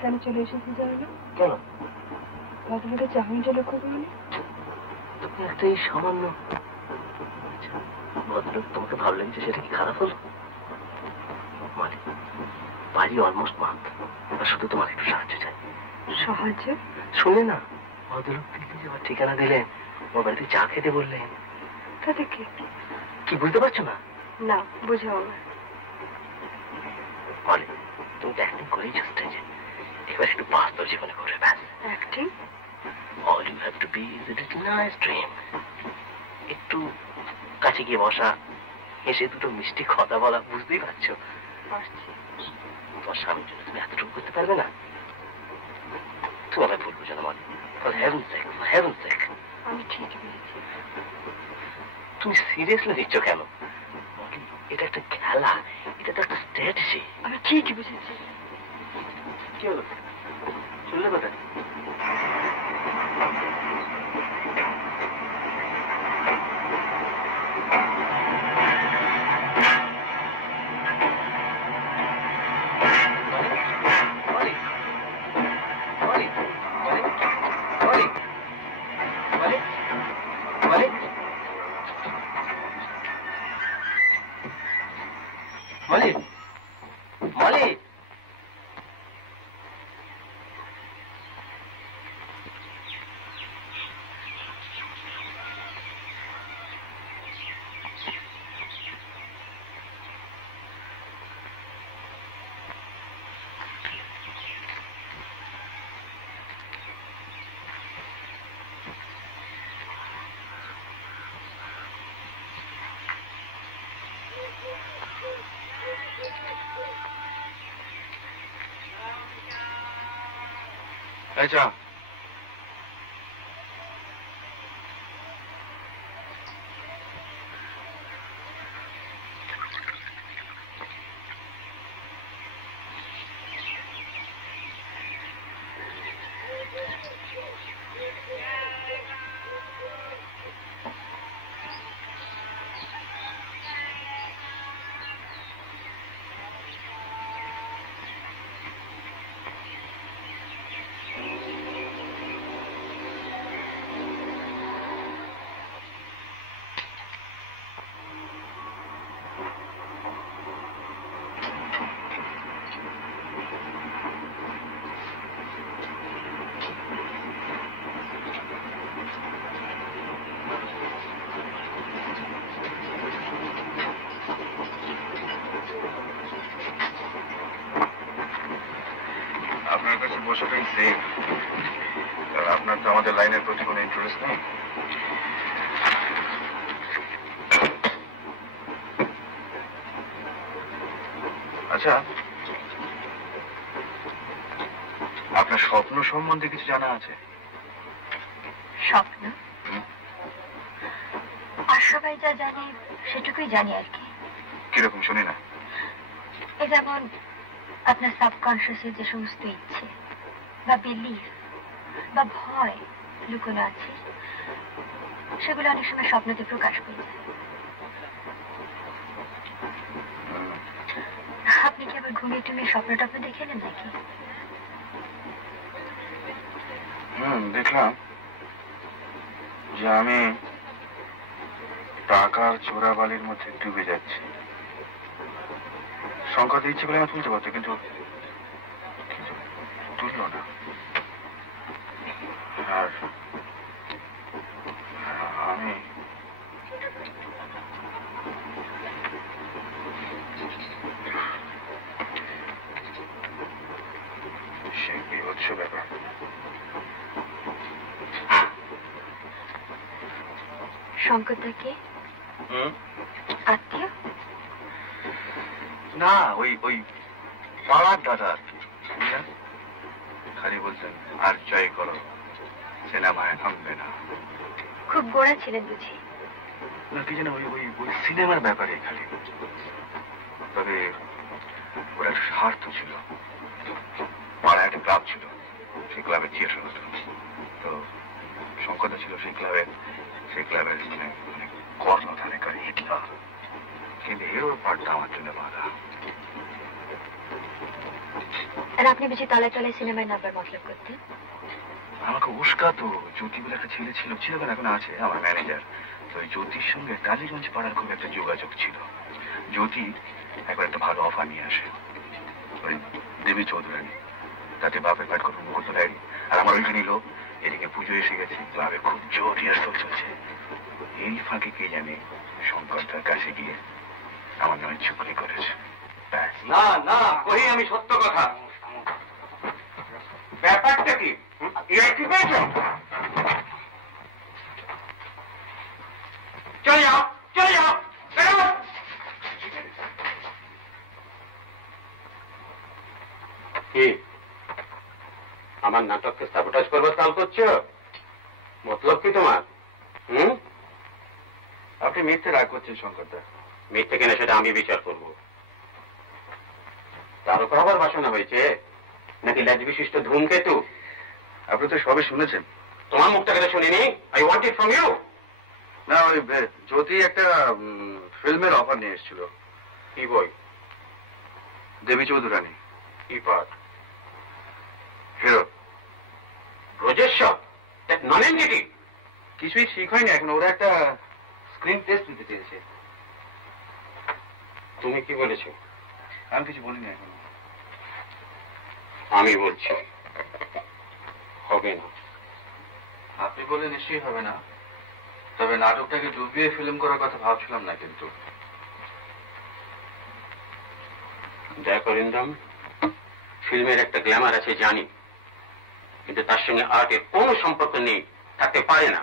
কেন চলে এসেছি জানো কেন ভদ্রলোকের চাহনিটা লক্ষ্য করিনি তুমি একটা এই সামান্য ভদ্রলোক তোমাকে ভালো লেগেছে সেটা কি খারাপ হলো মানে বাড়ি অলমোস্ট মাঠ আর শুধু তোমার একটু সাহায্য চাই সাহায্য শুনে না ভদ্রলোক দিদি আমার ঠিকানা দিলেন ওর বাড়িতে চা খেতে বললেন তাতে কি কি বুঝতে পারছো না না বুঝাও না বলে তুমি তো অ্যাক্টিং করেইছো স্টেজে এবার একটু বাস্তব জীবনে করে ব্যাস acting all you have to be is a little nice dream একটু কাছে গিয়ে বসা এসে দুটো মিষ্টি কথা বলা বুঝতেই পারছো তোমার স্বামীর জন্য তুমি এতটুকু করতে পারবে না তুমি আমায় ভুল বুঝো না মানে for heaven's sake আমি ঠিক বলেছি তুমি সিরিয়াসলি নিচ্ছ কেন এটা একটা খেলা এটা তো একটা স্ট্র্যাটেজি আমি ঠিক বুঝেছি কি হলো শুনলে কোথায় আচ্ছা ফিলোসফি সেম। আপনার তো আমাদের লাইনের প্রতি কোনো ইন্টারেস্ট নেই। আচ্ছা, আপনার স্বপ্ন সম্বন্ধে কিছু জানা আছে? স্বপ্ন আর সবাই যা জানে সেটুকুই জানি আর কি। কিরকম শুনি না? এই যেমন আপনার সাবকনসিয়াসের যে সমস্ত ইচ্ছে বা বিলিফ বা ভয় লুকোনো আছে সেগুলো অনেক সময় স্বপ্নতে প্রকাশ পেয়ে যায়। আপনি কি আবার ঘুমিয়ে টুমিয়ে স্বপ্ন টপ্ন দেখে নেন নাকি? দেখলাম যে আমি টাকার চোরাবালির মধ্যে ডুবে যাচ্ছি। সংখ্যাতে ইচ্ছে করে আমি তুলতে পারতো, কিন্তু তুলল না। আর আমি সেই বিভৎস ব্যাপার। শঙ্করদাকে আত্মীয়? না, ওই পাড়ার দাদা আর কি। খালি বলতেন আর জয় করো, সিনেমায় নামবে না। খুব গোড়া ছিলেন বুঝি? না, কি যেন ওই সিনেমার ব্যাপারে খালি। তবে ওর একটা স্বার্থ ছিল। পাড়ায় একটা ক্লাব ছিল, সেই ক্লাবে থিয়েটার হতো। তো শঙ্করদা ছিল সেই ক্লাবের মানে কর্ণধারেকার হিটলার। কিন্তু এরও পার্টটা আমার জন্য বাধা। আর আপনি বুঝি তলায় তলায় সিনেমায় নাম্বার মতলব করতেন? আমাকে উস্কাতো। জ্যোতি বলে একটা ছেলে ছিল কেন এখন আছে, আমার ম্যানেজার। তো ওই জ্যোতির সঙ্গে টালিগঞ্জ পাড়ার খুব একটা যোগাযোগ ছিল। জ্যোতি একবার একটা ভালো অফার নিয়ে আসে, ওই দেবী চৌধুরানী। তাতে বাপের পাঠ করবো মুহূর্ত ডায়েরি। আর আমার ওইখানে লোক, এদিকে পুজো এসে গেছে, ক্লাবে খুব জোর রিহার্সাল চলছে। এই ফাঁকে কে জানে শঙ্করদার কাছে গিয়ে আমার নামে চুক্তি করেছে। না না, কই আমি সত্য কথা। ব্যাপারটা কি? কি পেয়েছ? চলে যাও, চলে যাও, বেরো। কি আমার নাটককে সাবোটাজ করবার চাল করছো? মতলব কি তোমার? আপনি মিথ্যে রাগ করছেন শঙ্করদা। মিথ্যে কিনা সেটা আমি বিচার করব। তারকা হবার বাসনা হয়েছে নাকি লেজ বিশিষ্ট ধূমকেতু? আপনি তো সবই শুনেছেন। তোমার মুখটা কথা শুনিনি। I want it from you. না, ওই জ্যোতি একটা ফিল্মের অফার নিয়ে এসেছিল। কি বই? দেবী চৌধুরানী। কি পাঠ? Hero. Brajeshwar? That non entity. কিছুই ঠিক হয়নি এখন। ওরা একটা স্ক্রিন টেস্ট নিতে চেয়েছে। তুমি কি বলেছো? আমি কিছু বলিনি এখন। আমি বলছি হবে না। আপনি বলে নিশ্চয়ই হবে না, তবে নাটকটাকে ডুবিয়ে ফিল্ম করার কথা ভাবছিলাম না। কিন্তু দেখো রিন্দম, ফিল্মের একটা গ্ল্যামার আছে জানি, কিন্তু তার সঙ্গে আর্টের কোনো সম্পর্ক নেই, থাকতে পারে না।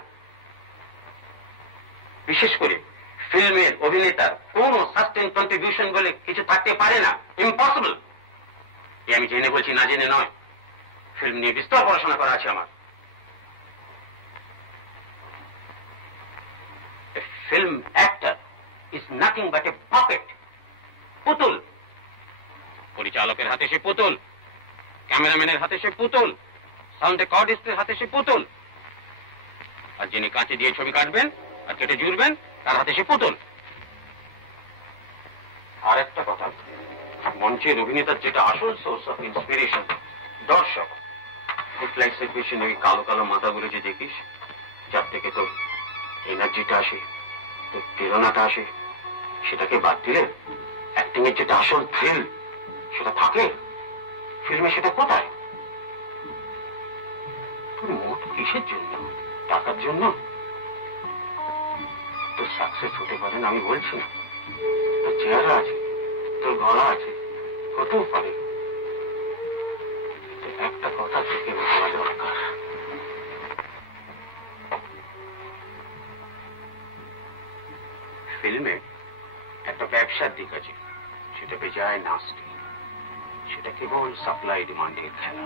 বিশেষ করে ফিল্মের অভিনেতার কোনো সাস্টেন কন্ট্রিবিউশন বলে কিছু থাকতে পারে না। ইম্পসিবল। আমি জেনে বলছি, না জেনে নয়। ফিল্ম নিয়ে বিস্তর পড়াশোনা করা আছে আমার। Film actor is nothing but A pocket, পুতুল। পরিচালকের হাতে সে পুতুল, ক্যামেরাম্যানের হাতে সে পুতুল, সাউন্ড রেকর্ডিস্টের হাতে সে পুতুল, আর যিনি কাঁচি দিয়ে ছবি কাটবেন আর কেটে জুড়বেন তার হাতে সে পুতুল। আর একটা কথা, মঞ্চের অভিনেতার যেটা আসল সোর্স অফ ইন্সপিরেশন দর্শক। ফুটলাইট সিচুয়েশনে ওই কালো কালো মাথাগুলো যে দেখিস, যার থেকে তোর এনার্জিটা আসে, তোর প্রেরণাটা আসে, সেটাকে বাদ দিলে অ্যাক্টিং এর যেটা আসল থ্রিল সেটা থাকে ফিল্মে, সেটা কোথায়? তোর মোট কিসের জন্য? টাকার জন্য? তোর সাকসেস হতে পারে না আমি বলছি না, তোর চেহারা আছে, তোর গলা আছে, হতেও পারে। একটা কথা থেকে বলা দরকার। ফিল্মে একটা ব্যবসার দিক আছে, সেটা বেজায় নাস্তি। সেটা কেবল সাপ্লাই ডিমান্ডের খেলা।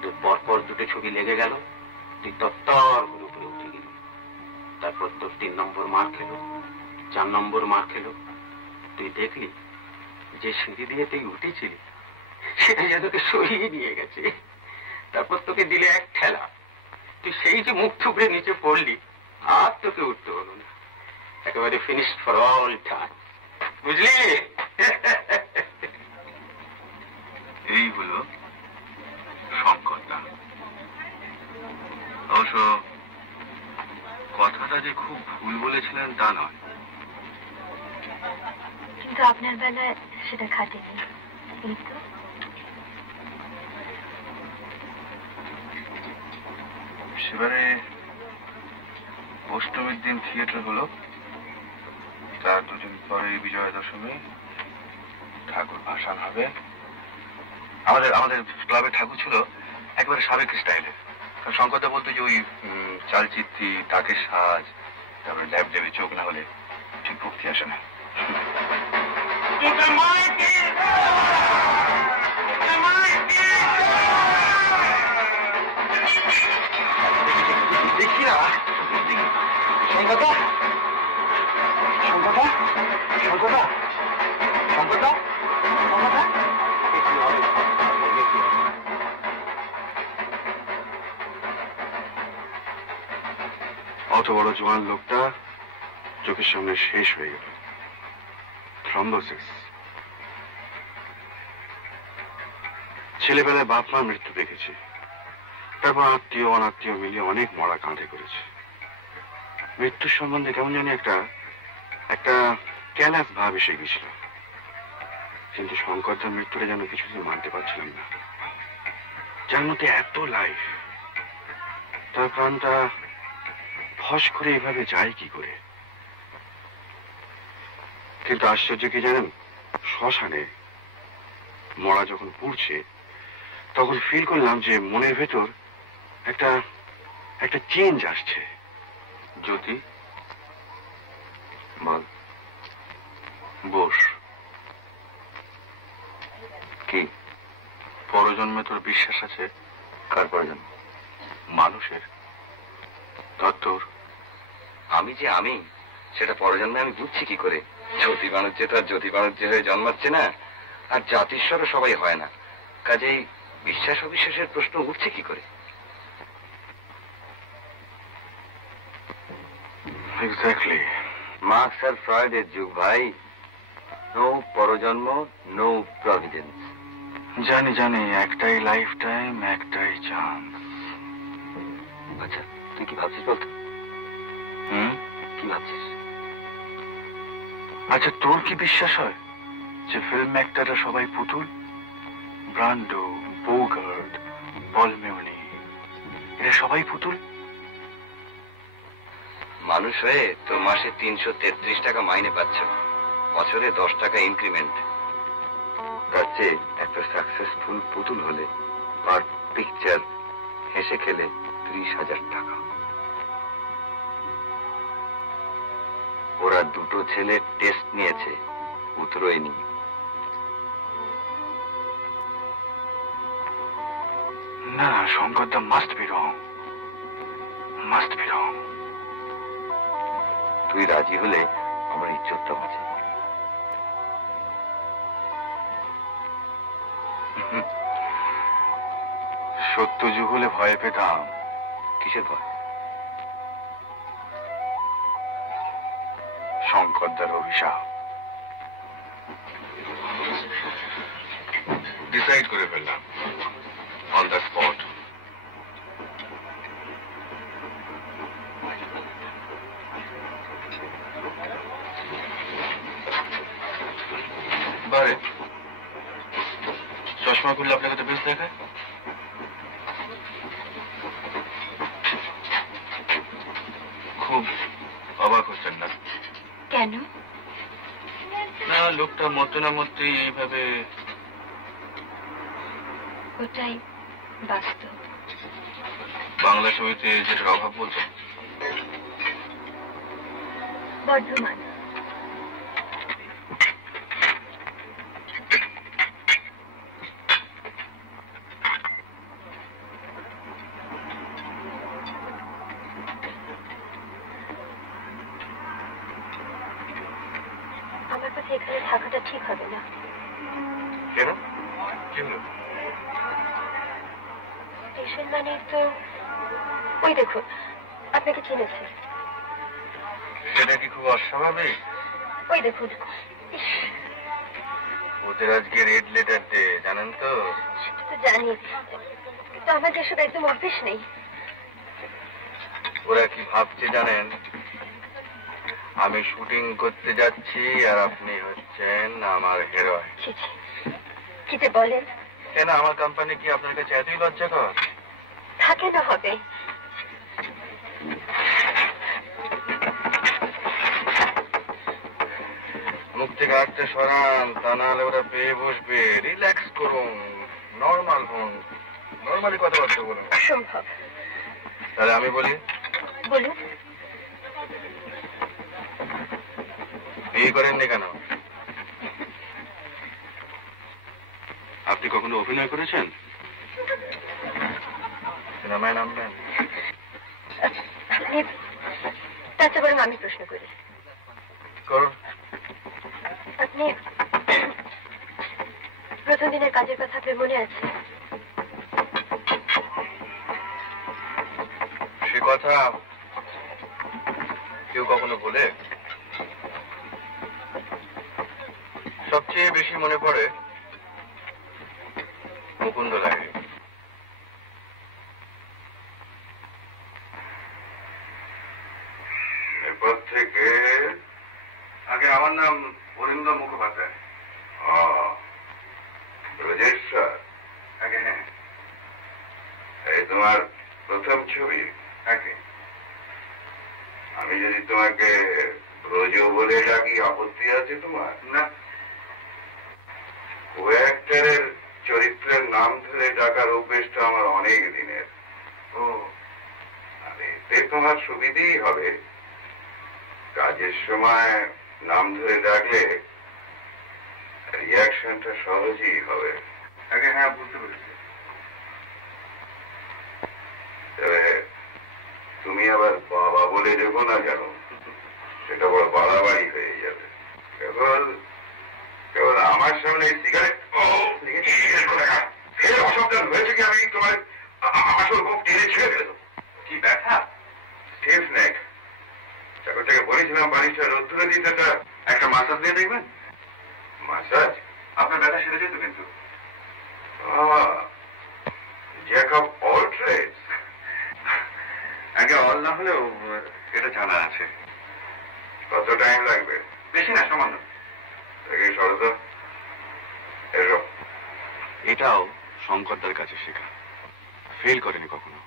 তোর পরপর দুটো ছবি লেগে গেল, তুই তত্তর করে উপরে উঠে গেলি। তারপর তোর 3 নম্বর মার খেলো, 4 নম্বর মার খেলো। তুই দেখলি যে সিঁড়ি দিয়ে তুই উঠেছিলি সেটা যেন তোকে সরিয়ে নিয়ে গেছে। তারপর তোকে দিলে এক ঠেলা, তুই সেই যে মুখ থুবড়ে নিচে পড়লি, আর তোকে উঠতে হলো না। একেবারে ফিনিশড ফর অল টাইম, বুঝলি? এই হলো শঙ্করদা। অবশ্য কথাটা যে খুব ভুল বলেছিলেন তা নয়, কিন্তু আপনার বেলায় সেটা খাটেনি। এই তো সেবারে অষ্টমীর দিন থিয়েটার হলো, তার 2 দিন পরে বিজয়া দশমী ঠাকুর ভাসান হবে। আমাদের ক্লাবে ঠাকুর ছিল একবারে সাবেক স্টাইলে। শঙ্করদা বলতো যে ওই চালচিত্রি, তাকে সাজ, তারপরে ল্যাব ল্যাবে চোখ না হলে ঠিক ভক্তি আসে না। দেখি না শঙ্করদা, শঙ্করদা, শঙ্করদা, শঙ্করদা, শঙ্করদা, অত বড় জোয়ান লোকটা চোখের সামনে শেষ হয়ে গেল। থ্রম্বোসিস। ছেলেবেলায় বাপ মার মৃত্যু দেখেছে, তারপর আত্মীয় অনাত্মীয় মিলিয়ে অনেক মরা কাঁধে করেছে। মৃত্যুর সম্বন্ধে কেমন জানি একটা ক্যালাস ভাব এসে গেছিল। কিন্তু শঙ্করদার মৃত্যুটা যেন কিছুদিন মানতে পারছিলাম না। যার মধ্যে এত লাইফ, তার প্রাণটা ফস করে এভাবে যায় কি করে? কিন্তু আশ্চর্য কি জানেন, শ্মশানে মরা যখন পুড়ছে তখন ফিল করলাম যে মনের ভেতর একটা চেঞ্জ আসছে। জ্যোতি, বল, বস। কি পরজন্মে তোর বিশ্বাস আছে? কার পরজন্ম? মানুষের। তোর? আমি যে আমি, সেটা পরজন্মে আমি বুঝছি কি করে? জ্যোতি বাণুজ্যে তো আর জ্যোতি বাণুজ্য হয়ে জন্মাচ্ছে না, আর জাতিস্বরও সবাই হয় না। কাজেই বিশ্বাস অবিশ্বাসের প্রশ্ন উঠছে কি করে? এক্স্যাক্টলি। মার্কস আর ফ্রয়েডের যুগ ভাই। নো পরজন্ম, নো প্রভিডেন্স। জানি, একটাই লাইফ টাইম, একটাই চান্স। আচ্ছা, তুই কি ভাবছিস বলতো? কি ভাবছিস? আচ্ছা, তোর কি বিশ্বাস হয় যে ফিল্ম অ্যাক্টররা সবাই পুতুল? ব্রান্ডো, বোগার্ট, পল মেওনি, এরা সবাই পুতুল? মানুষ হয়ে তো মাসে 333 টাকা মাইনে পাচ্ছ, বছরে 10 টাকা ইনক্রিমেন্ট। তার চেয়ে একটা সাকসেসফুল পুতুল হলে পার পিকচার হেসে খেলে 30,000 টাকা। ওরা 2 ছেলে টেস্ট নিয়েছে, উতরোয়নি। না, শঙ্করদা must be wrong, must be wrong. তুই রাজি হলে আমার ইজ্জতটা বাঁচে। সত্য যুগ হলে ভয় পেতাম। কিসের ভয়? শঙ্করদার অভিশাপ। ডিসাইড করে ফেললাম অন দ্য স্পট। বারে চশমা খুললে আপনাকে তো বেশ দেখায়। খুব অবাক হচ্ছেন না? কেন? না, লোকটা মরতে না মরতেই এইভাবে। ওটাই বাস্তব। বাংলা ছবিতে যেটার অভাব বলছো? বর্ধমান। আমার কাছে এখানে থাকাটা ঠিক হবে না। কেন? কি হলো? স্টেশন মানে তো ওই দেখুন, আপনাকে চিনেছে। সেটা কি খুব অস্বাভাবিক? ওই দেখুন। ওদের আজকে রেড লেটার ডে, জানেন তো? সেটা তো জানি, কিন্তু আমার এসব একদম অভ্যেস নেই। ওরা কি ভাবছে জানেন? আমি শুটিং করতে যাচ্ছি আর আপনি হচ্ছেন আমার হিরোইন। কি যে বলেন? কেন, আমার কোম্পানি কি আপনার কাছে এতই লজ্জাকর? থাকে না হবে। মুখ থেকে একটা সরান, তা নাহলে ওরা পেয়ে বসবে। রিল্যাক্স করুন, নর্মাল হন, নর্মালি কথাবার্তা বলুন। অসম্ভব। তাহলে আমি বলি? বলুন। বিয়ে করেননি কেন? আপনি কখনো অভিনয় করেছেন? সিনেমায় নামবেন? তাতে বরং আমি প্রশ্ন করি। করুন। আপনি প্রথম দিনের কাজের কথা আপনার মনে আছে? সে কথা কেউ কখনো বলে? সবচেয়ে বেশি মনে পড়ে মুকুন্দ লাগে। এরপর থেকে আগে আমার নাম অরিন্দম মুখোপাধ্যায়। ব্রজেশ্বর? আগে হ্যাঁ। এই তোমার প্রথম ছবি? আগে। আমি যদি তোমাকে ব্রজ বলে ডাকি আপত্তি আছে তোমার? না। ও অ্যাক্টরের চরিত্রের নাম ধরে ডাকার অভ্যেসটা আমার অনেক দিনের। ও, আর এতে তোমার সুবিধেই হবে। কাজের সময় নাম ধরে ডাকলে রিয়াকশনটা সহজেই হবে। আগে হ্যাঁ, বুঝতে পেরেছি। তবে তুমি আবার বাবা বলে দেখো না কেন, সেটা বড় বাড়াবাড়ি হয়ে যাবে। কেবল কেবল আমার সামনে সিগারেট অসাবধান হয়েছে কি আমি তোমার আসল খুব টেনে ছেড়ে ফেলবো। কি ব্যথা? স্টিফ নেক। চাকরটাকে বলেছিলাম বাড়িটা রোদ্দুরে দিতে, একটা মাসাজ দিয়ে দেখবেন। মাসাজ? আপনার ব্যথা সেরে যেত কিন্তু। Jack of all trades. আগে অল না হলেও এটা জানা আছে। কত টাইম লাগবে? বেশি না, সামান্য। শরত এসো। এটাও শঙ্করদার কাছে শেখা, ফেল করেনি কখনো।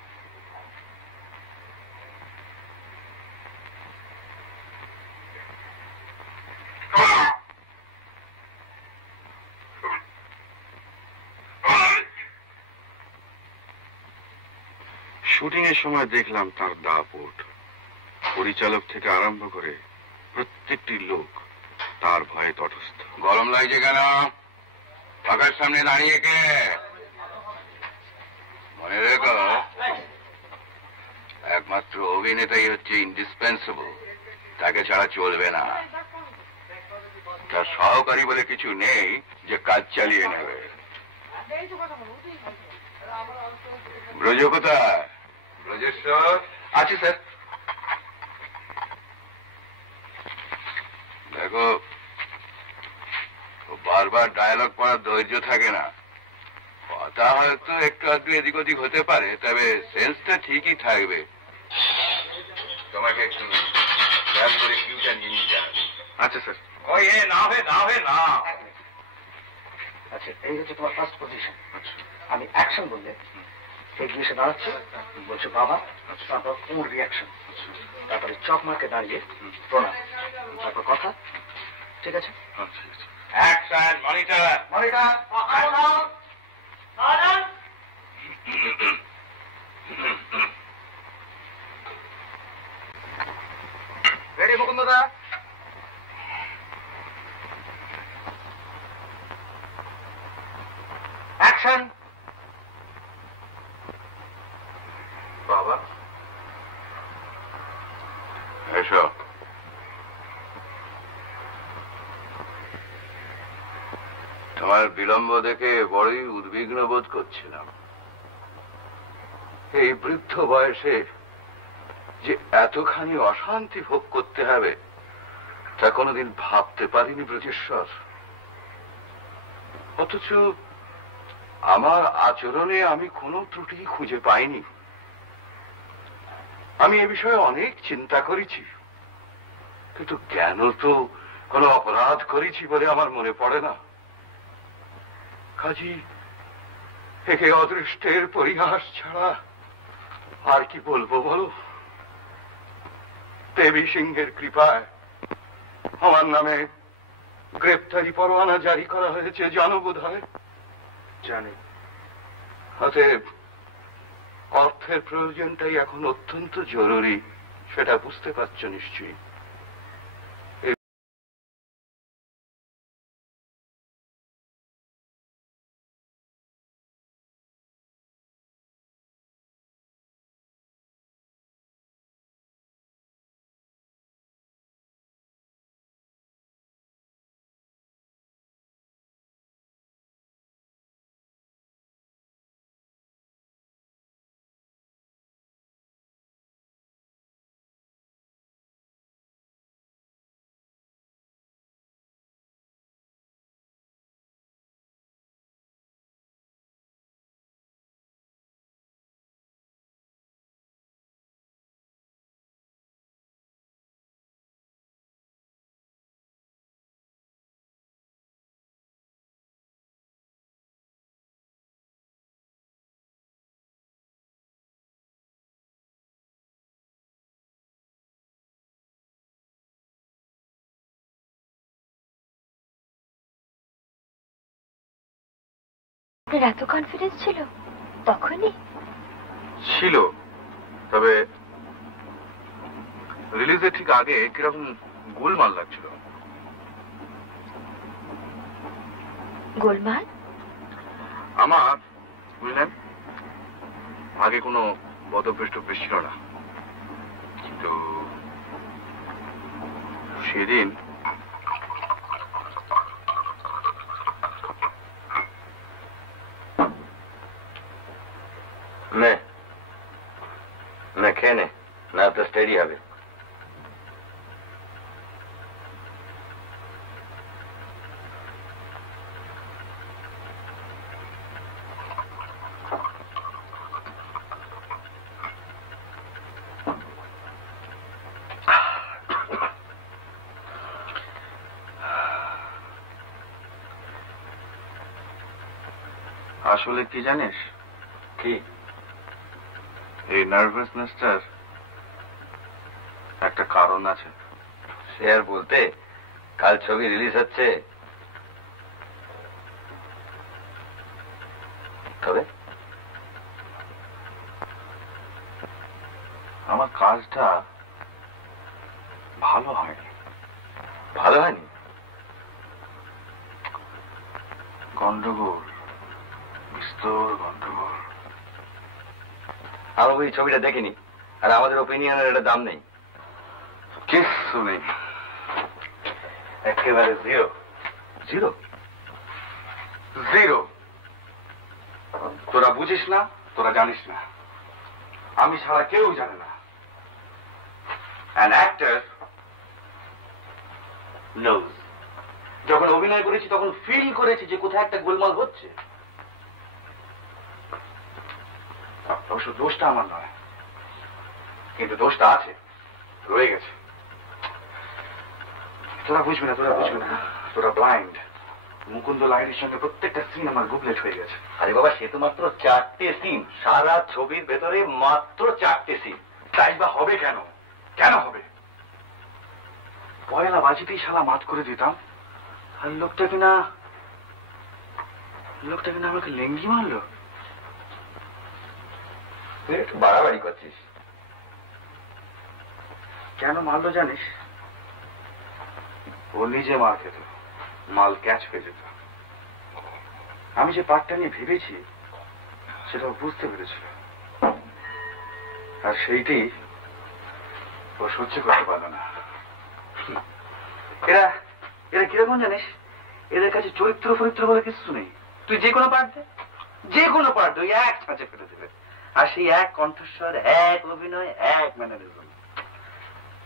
শুটিং এর সময় দেখলাম তার দাপট। পরিচালক থেকে আরম্ভ করে প্রত্যেকটি লোক তার ভয়ে তটস্থ। গরম লাগছে কেন? পাখার সামনে দাঁড়িয়ে কে? মনে রেখো, একমাত্র অভিনেতাই হচ্ছে ইন্ডিসপেন্সেবল, তাকে ছাড়া চলবে না। তার সহকারী বলে কিছু নেই যে কাজ চালিয়ে নেবে। ব্রজ কোথায়? ব্রজেশ্বর? আছি স্যার। দেখো, বারবার ডায়লগ পড়ার ধৈর্য থাকে না। কথা হয়তো একটু আধটু এদিক ওদিক হতে পারে, তবে সেন্সটা ঠিকই থাকবে। তোমাকে একটু খেয়াল করে কিউটা নিয়ে নিতে হবে। আচ্ছা স্যার। ওই না হবে না। আচ্ছা, এই হচ্ছে তোমার ফার্স্ট পজিশন। আমি অ্যাকশন বললে এগিয়ে এসে দাঁড়াচ্ছে, বলছে বাবা, তারপর ওর রিয়াকশন, তারপরে চক মার্কে দাঁড়িয়ে প্রণাম, তারপর কথা। ঠিক আছে? Action, monitor. মনিটর। রেডি মুকুন্দদা? অ্যাকশন। বাবা এসো। তোমার বিলম্ব দেখে বড়ই উদ্বিগ্ন বোধ করছিলাম। এই বৃদ্ধ বয়সে যে এতখানি অশান্তি ভোগ করতে হবে তা কোনোদিন ভাবতে পারিনি ব্রজেশ্বর। অথচ আমার আচরণে আমি কোনো ত্রুটি খুঁজে পাইনি। আমি এ বিষয়ে অনেক চিন্তা করেছি, কিন্তু কেন তো কোনো অপরাধ করেছি বলে আমার মনে পড়ে না। কাজী একে অদৃষ্টের পরিহাস ছাড়া আর কি বলবো বলো? দেবী সিংহের কৃপায় আমার নামে গ্রেপ্তারি পরোয়ানা জারি করা হয়েছে, জানো বোধ হয়? জানি। অতএব অর্থের প্রয়োজনটাই এখন অত্যন্ত জরুরি, সেটা বুঝতে পারছো নিশ্চয়ই। আপনার এত কনফিডেন্স ছিল তখনই? ছিল, তবে রিলিজের ঠিক আগে কিরকম গোলমাল লাগছিল। গোলমাল? আমার বুঝলেন, আগে কোনো পদভ্রষ্ট ছিল না, কিন্তু সেদিন খেয়ে নে, না তো স্টেডি হবে। আসলে কি জানিস? কি? এই নার্ভাসনেসটার একটা কারণ আছে। সে আর বলতে, কাল ছবি রিলিজ হচ্ছে। তবে আমার কাজটা ভালো হয়নি। ভালো হয়নি? গন্ডগোল, বিস্তর গন্ডগোল। আমি ওই ছবিটা দেখিনি, আর আমাদের ওপিনিয়নের এটা দাম নেই, কিছু নেই, একেবারে জিরো। জিরো? জিরো? তোরা বুঝিস না, তোরা জানিস না, আমি ছাড়া কেউ জানে না। An actor knows. যখন অভিনয় করেছি তখন ফিল করেছি যে কোথায় একটা গোলমাল হচ্ছে। অবশ্য দোষটা আমার নয়, কিন্তু দোষটা আছে, রয়ে গেছে। তোরা বুঝবি না, তোরা বুঝবি না, তোরা ব্লাইন্ড। মুকুন্দ লাহিড়ির সঙ্গে প্রত্যেকটা সিন আমার গুবলেট হয়ে গেছে। আরে বাবা, সে তো মাত্র 4টে সিন, সারা ছবির ভেতরে মাত্র 4টে সিন। তাই বা হবে কেন? কেন হবে? পয়লা বাজিতেই শালা মাত করে দিতাম, আর লোকটা কিনা আমাকে লেঙ্গি মারলো। তুই একটু বাড়াবাড়ি করছিস। কেন মারলো জানিস? ও নিজে মার খেত, মাল ক্যাচ হয়ে যেত। আমি যে পার্টটা নিয়ে ভেবেছি সেটা ও বুঝতে পেরেছিল, আর সেইটাই ও সহ্য করতে পারল না। এরা এরা কিরকম জানিস? এদের কাছে চরিত্র ফরিত্র বলে কিছু নেই। তুই যে কোনো পার্ট দে, যে কোনো পার্ট ওই এক ছাঁচে ফেলে দেবে, আর সেই এক কণ্ঠস্বর, এক অভিনয়, এক ম্যানারিজম।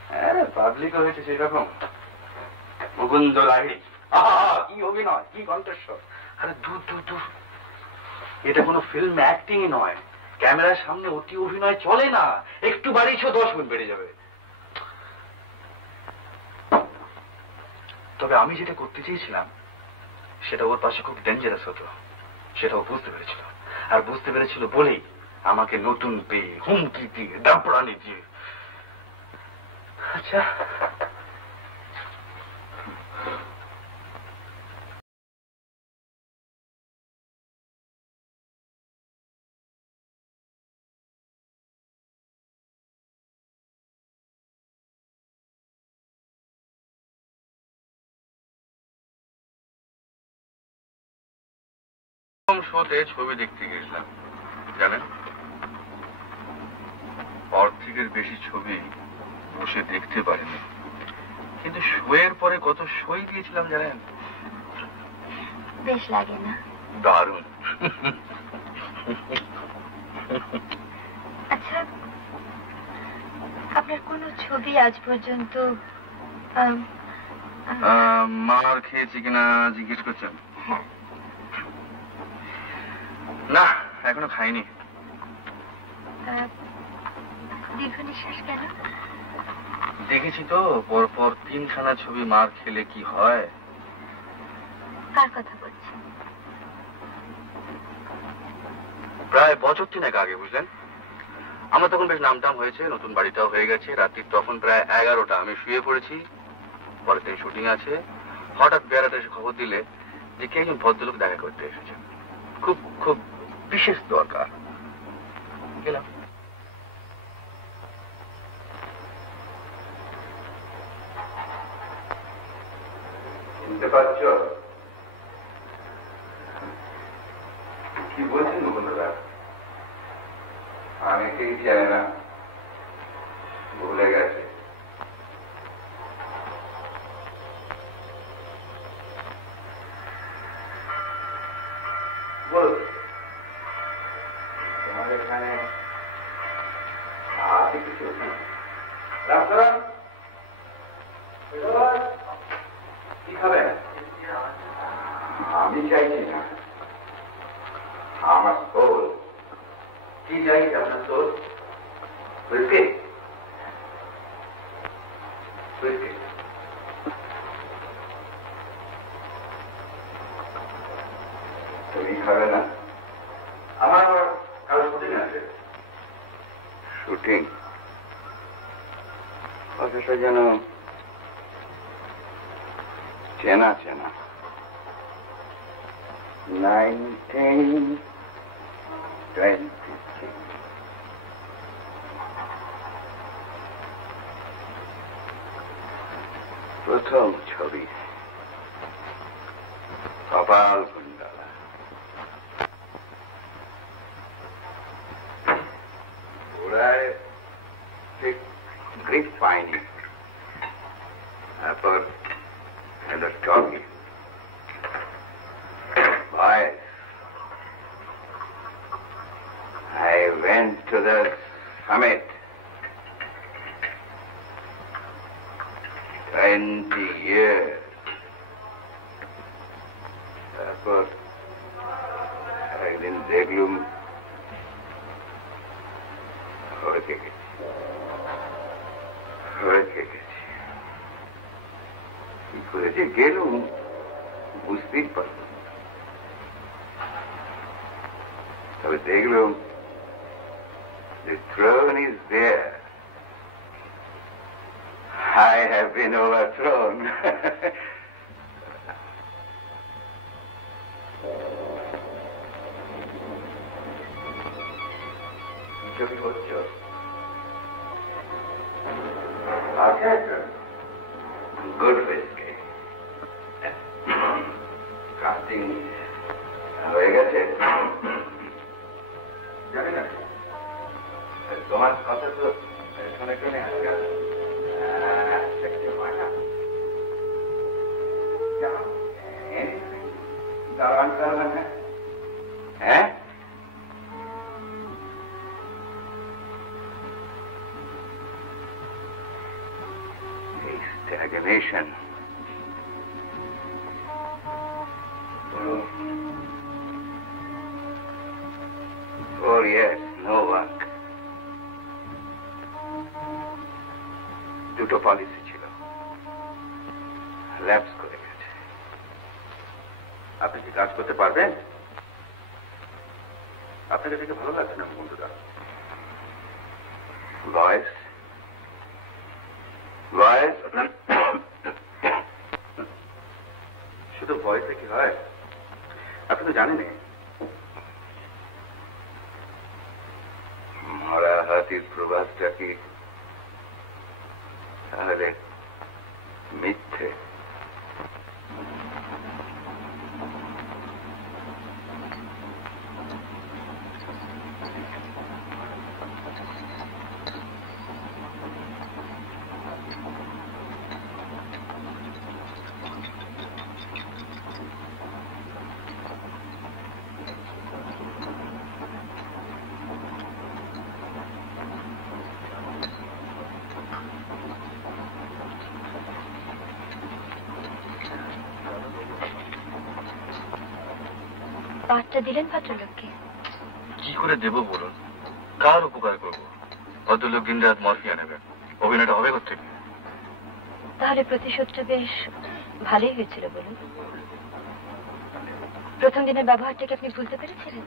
হ্যাঁ, পাবলিকও হয়েছে সেই রকম। মুকুন্দ লাহিড়ী, কি অভিনয়, কি কণ্ঠস্বর! আরে দূর দূর দূর, এটা কোনো ফিল্ম অ্যাক্টিংই নয়। ক্যামেরার সামনে অতি অভিনয় চলে না, একটু বাড়িয়েছ 10 গুণ বেড়ে যাবে। তবে আমি যেটা করতে চেয়েছিলাম সেটা ওর পাশে খুব ডেঞ্জারাস হতো, সেটা ও বুঝতে পেরেছিল। আর বুঝতে পেরেছিল বলেই আমাকে নতুন পেয়ে হুমকি দিয়ে দাপড়ানি দিয়ে। আচ্ছা, শোতে ছবি দেখতে গেছিলাম জানেন, অর্ধেকের বেশি ছবি বসে দেখতে পারিনি, কিন্তু শোয়ের পরে কত সই দিয়েছিলাম জানেন। বেশ লাগে না? দারুণ। আচ্ছা, আপনার কোন ছবি আজ পর্যন্ত মার খেয়েছি কিনা জিজ্ঞেস করছেন? হ্যাঁ। না, এখনো খাইনি। দীর্ঘ নিঃশ্বাস কেন? দেখেছি তো পরপর 3খানা ছবি মার খেলে কি হয়। কার কথা বলছেন? প্রায় বছর 3 আগে, বুঝলেন। আমার তখন বেশ নামটাম হয়েছে, নতুন বাড়িটাও হয়ে গেছে। রাত্রির তখন প্রায় 11টা, আমি শুয়ে পড়েছি। পরের দিন শুটিং আছে। হঠাৎ বেড়াটা এসে খবর দিলে যে কে একজন ভদ্রলোক দেখা করতে এসেছে, খুব খুব বিশেষ দরকার। গেলাম। শুনতে পাচ্ছ কি বলছেন মুকুন্দদা? আমি ঠিক জানি না, ভুলে গেছে। বলো, তোমার এখানে আছে কিছু? কি খাবেন? আমি চাইছি না, আমার সোল। কি চাইছে আপনার সোল? হুইস্কি? হুইস্কি তুমি খাবে না? আমার কারো শুটিং আছে। শুটিং? কথাটা যেন চেনা চেনা। 1923 প্রথম ছবি, কপাল কুণ্ডলা। ওরায় ঠিক গ্রিপ পাইনি, তারপর talkie voice. I went to the summit. 20 years. তারপর একদিন দেখলুম হয়েছে গেছি। কি করে যে গেলুম বুঝতেই পারলাম। তবে দেখলুম the throne is there. I have been overthrown. ছবি হচ্ছে গুড ফেসকে কাস্টিং হয়ে গেছে জানি না তোমার কথা তো শুনে শুনে আসবে দাঁড়ান দাঁড়ান হ্যাঁ stagnation. Oh yes, no work. দুটো পলিসি ছিল, ল্যাপস করে গেছে। আপনি কি কাজ করতে পারবেন? আপনাকে দেখে ভালো লাগছে না বন্ধুরা। ভয়েস ভয়েস শুধু ভয়েসে কি হয় আপনি তো জানেন। মরা হাতির প্রবাসটা কি তাহলে মিথ্যে? পাঁচটা দিলেন ভদ্রলোককে? কি করে দেব বলুন? কার উপকার করবো? ভদ্রলোক দিন রাত মরফিয়া নেবেন, অভিনয়টা হবে কোথেকে? তাহলে প্রতিশোধটা বেশ ভালোই হয়েছিল বলুন। প্রথম দিনের ব্যবহারটাকে আপনি ভুলতে পেরেছিলেন?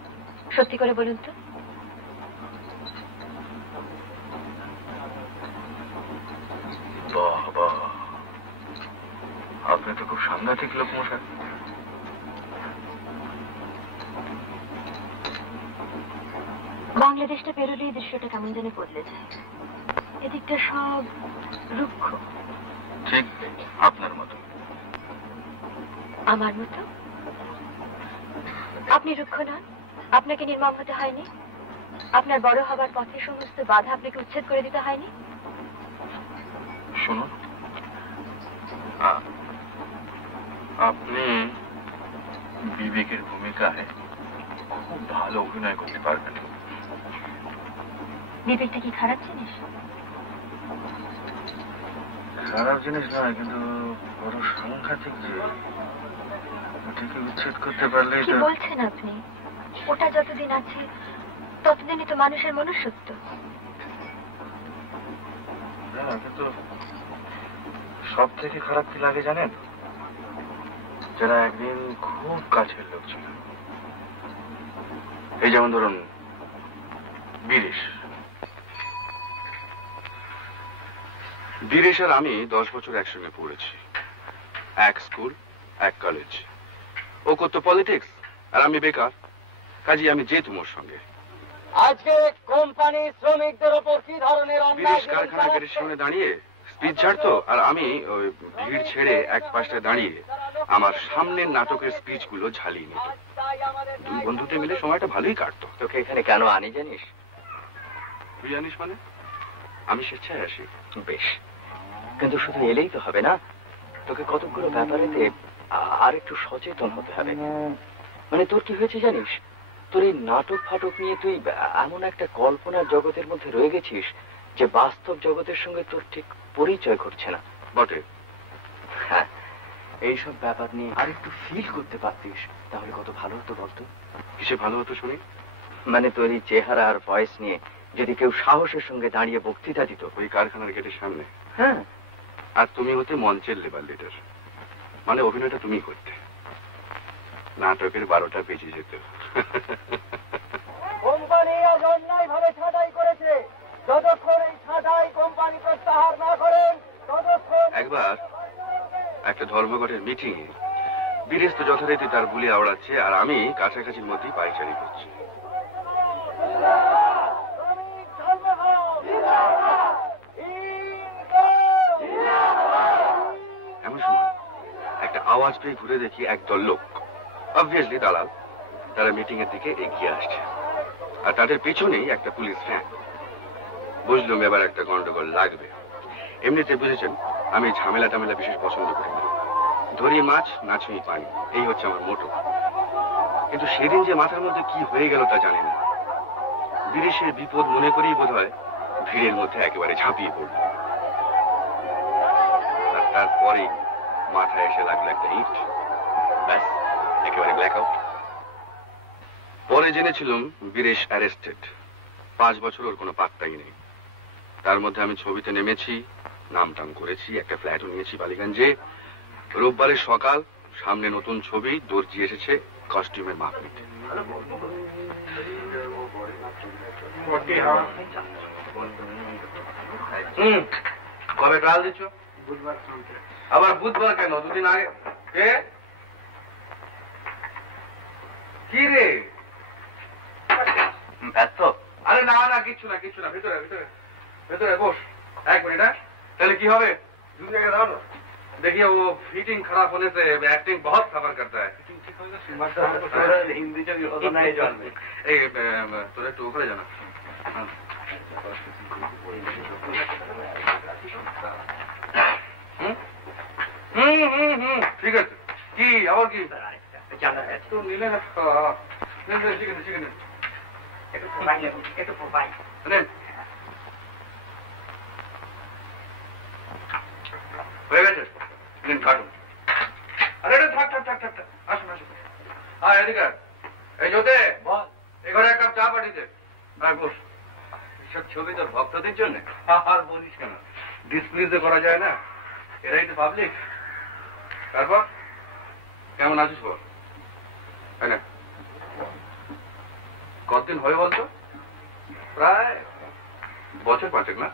সত্যি করে বলুন তো। বাহ বাহ, আপনি তো খুব সাংঘাতিক লোক মশাই। বাংলাদেশটা পেরোলেই দৃশ্যটা কেমন যেন বদলে যায়। এদিকটা সব রুক্ষ। ঠিক আপনার মতো। আমার মতো? আপনি রুক্ষ নন, আপনাকে নির্মম হতে হয়নি, আপনার বড় হবার পথে সমস্ত বাধা আপনাকে উচ্ছেদ করে দিতে হয়নি। শুনুন, আপনি বিবেকের ভূমিকায় খুব ভালো অভিনয় করতে পারবেন। বিবেকটা কি খারাপ জিনিস? খারাপ জিনিস নয়, কিন্তু বড় সাংঘাতিক যে ওটাকে উচ্ছেদ করতে পারলে। কি বলছেন আপনি? ওটা যতদিন আছে ততদিনই তো মানুষের মনুষ্যত্ব। কিন্তু সব থেকে খারাপ কি লাগে জানেন? যারা একদিন খুব কাছের লোক ছিল, এই যেমন ধরুন বীরেশ। বীরেশ আর আমি 10 বছর একসঙ্গে পড়েছি, এক স্কুল এক কলেজ। ও করতো পলিটিক্স আর আমি বেকার, কাজে আমি যেতুম ওর সঙ্গে। আজকে কোম্পানি শ্রমিকদের উপর কি ধরনের বীরেশ কারখানা গেটের সামনে দাঁড়িয়ে স্পিচ ছাড়তো, আর আমি ওই ভিড় ছেড়ে এক পাশে দাঁড়িয়ে আমার সামনের নাটকের স্পিচ গুলো ঝালিয়ে নিত। দুই বন্ধুতে মিলে সময়টা ভালোই কাটতো। তোকে এখানে কেন আনি জানিস? তুই জানিস মানে? আমি স্বেচ্ছায় আসি। বেশ, কিন্তু শুধু এলেই তো হবে না, তোকে কতগুলো ব্যাপারেতে আর একটু সচেতন হতে হবে। মানে তোর কি হয়েছে জানিস, তোর এই নাটক ফাটক নিয়ে তুই এমন একটা কল্পনার জগতের মধ্যে রয়ে গেছিস যে বাস্তব জগতের সঙ্গে তোর ঠিক পরিচয় ঘটছে না। বটে। হ্যাঁ, এইসব ব্যাপার নিয়ে আর একটু ফিল করতে পারতিস তাহলে কত ভালো হতো বলতো। কিসে ভালো হতো শুনি? মানে তোর এই চেহারা আর ভয়েস নিয়ে যদি কেউ সাহসের সঙ্গে দাঁড়িয়ে বক্তৃতা দিত। ওই কারখানার গেটের সামনে? হ্যাঁ। আর তুমি হতে মঞ্চের লেবার লিডার, মানে অভিনয়টা তুমি করতে, নাটকের 12টা বেজে যেত। কোম্পানি আজ অন্যায় ভাবে ছাঁটাই করেছে, যতক্ষণ এই ছাঁটাই কোম্পানি প্রত্যাহার না করেন ততক্ষণ। একবার একটা ধর্মঘটের মিটিং এ বীরেশ তো যথারীতি তার বুলি আওড়াচ্ছে, আর আমি কাছাকাছির মধ্যেই পায়চারি করছি। আওয়াজ পেয়ে ঘুরে দেখি একদল লোক, অবভিয়াসলি দালাল, তারা মিটিং এর দিকে এগিয়ে আসছে, আর তাদের পিছনেই একটা পুলিশ ভ্যান। বুঝলুম এবার একটা গন্ডগোল লাগবে। এমনিতে বুঝেছেন আমি ঝামেলা টামেলা বিশেষ পছন্দ করি না, ধরি মাছ না ছুঁই পানি, এই হচ্ছে আমার মোটো। কিন্তু সেদিন যে মাথার মধ্যে কি হয়ে গেল তা জানি না, বিদেশের বিপদ মনে করেই বোধ হয় ভিড়ের মধ্যে একেবারে ঝাঁপিয়ে পড়ল। আর তারপরে মাথায় এসে লাগলো একটা ইট, ব্যাস একেবারে ব্ল্যাক আউট। পরে জেনেছিলাম বীরেশ অ্যারেস্টেড, 5 বছর ওর কোনো পাত্তাই নেই। তার মধ্যে আমি ছবিতে নেমেছি, নাম টাম করেছি, একটা ফ্ল্যাটও নিয়েছি বালিগঞ্জে। রোববারের সকাল, সামনে নতুন ছবি, দর্জি এসেছে কস্টিউমের মাপ নিতে। কবে ট্রায়াল দিচ্ছ? আবার বুধবার কেন? দুদিন আগে। কে? কি রে? ব্যস্ত? আরে না না, কিচ্ছু না কিচ্ছু না, ভিতরে ভিতরে ভেতরে বস। 1 মিনিট। তাহলে কি হবে? दू जगह दाओ ना। देखिए वो फिटिंग खराब होने से एक्टिंग बहुत सफर करता है। हिंदी তোরা একটু উপরে জানা। ঠিক আছে। কি আবার কি একটু নিলে না? হয়ে গেছে, নিন কাটুন। আরে থাক থাক থাক থাক, আসুন আসুন। হ্যাঁ এদিকে এই জোতে এই ঘরে 1 কাপ চা পাঠিয়ে দে। হ্যাঁ বস। সব ছবি তোর ভক্তদের জন্য? আর বলিস কেন, ডিসপ্লিজে করা যায় না, এরাই তো পাবলিক। তারপর কেমন আছিস বল? তাই না? কতদিন হয়ে বলতো? প্রায় বছর 5 না?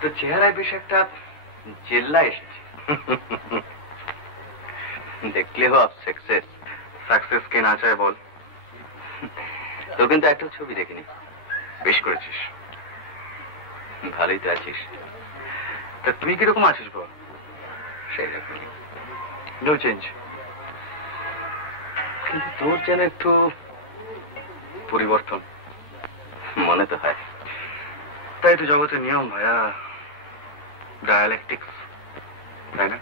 তো চেহারায় বেশ একটা জেল্লা এসেছে। দেখলেও সাকসেস। সাকসেস কে না চায় বল? তো কিন্তু একটা ছবি দেখিনি। বেশ করেছিস। ভালোই তো আছিস। তা তুই কিরকম আছিস বল? সেই রকমই। No change. কিন্তু তোর যেন একটু পরিবর্তন মনে তো হয়। তাই তো জগতের নিয়ম ভাইয়া, ডায়ালেকটিক্স, তাই না?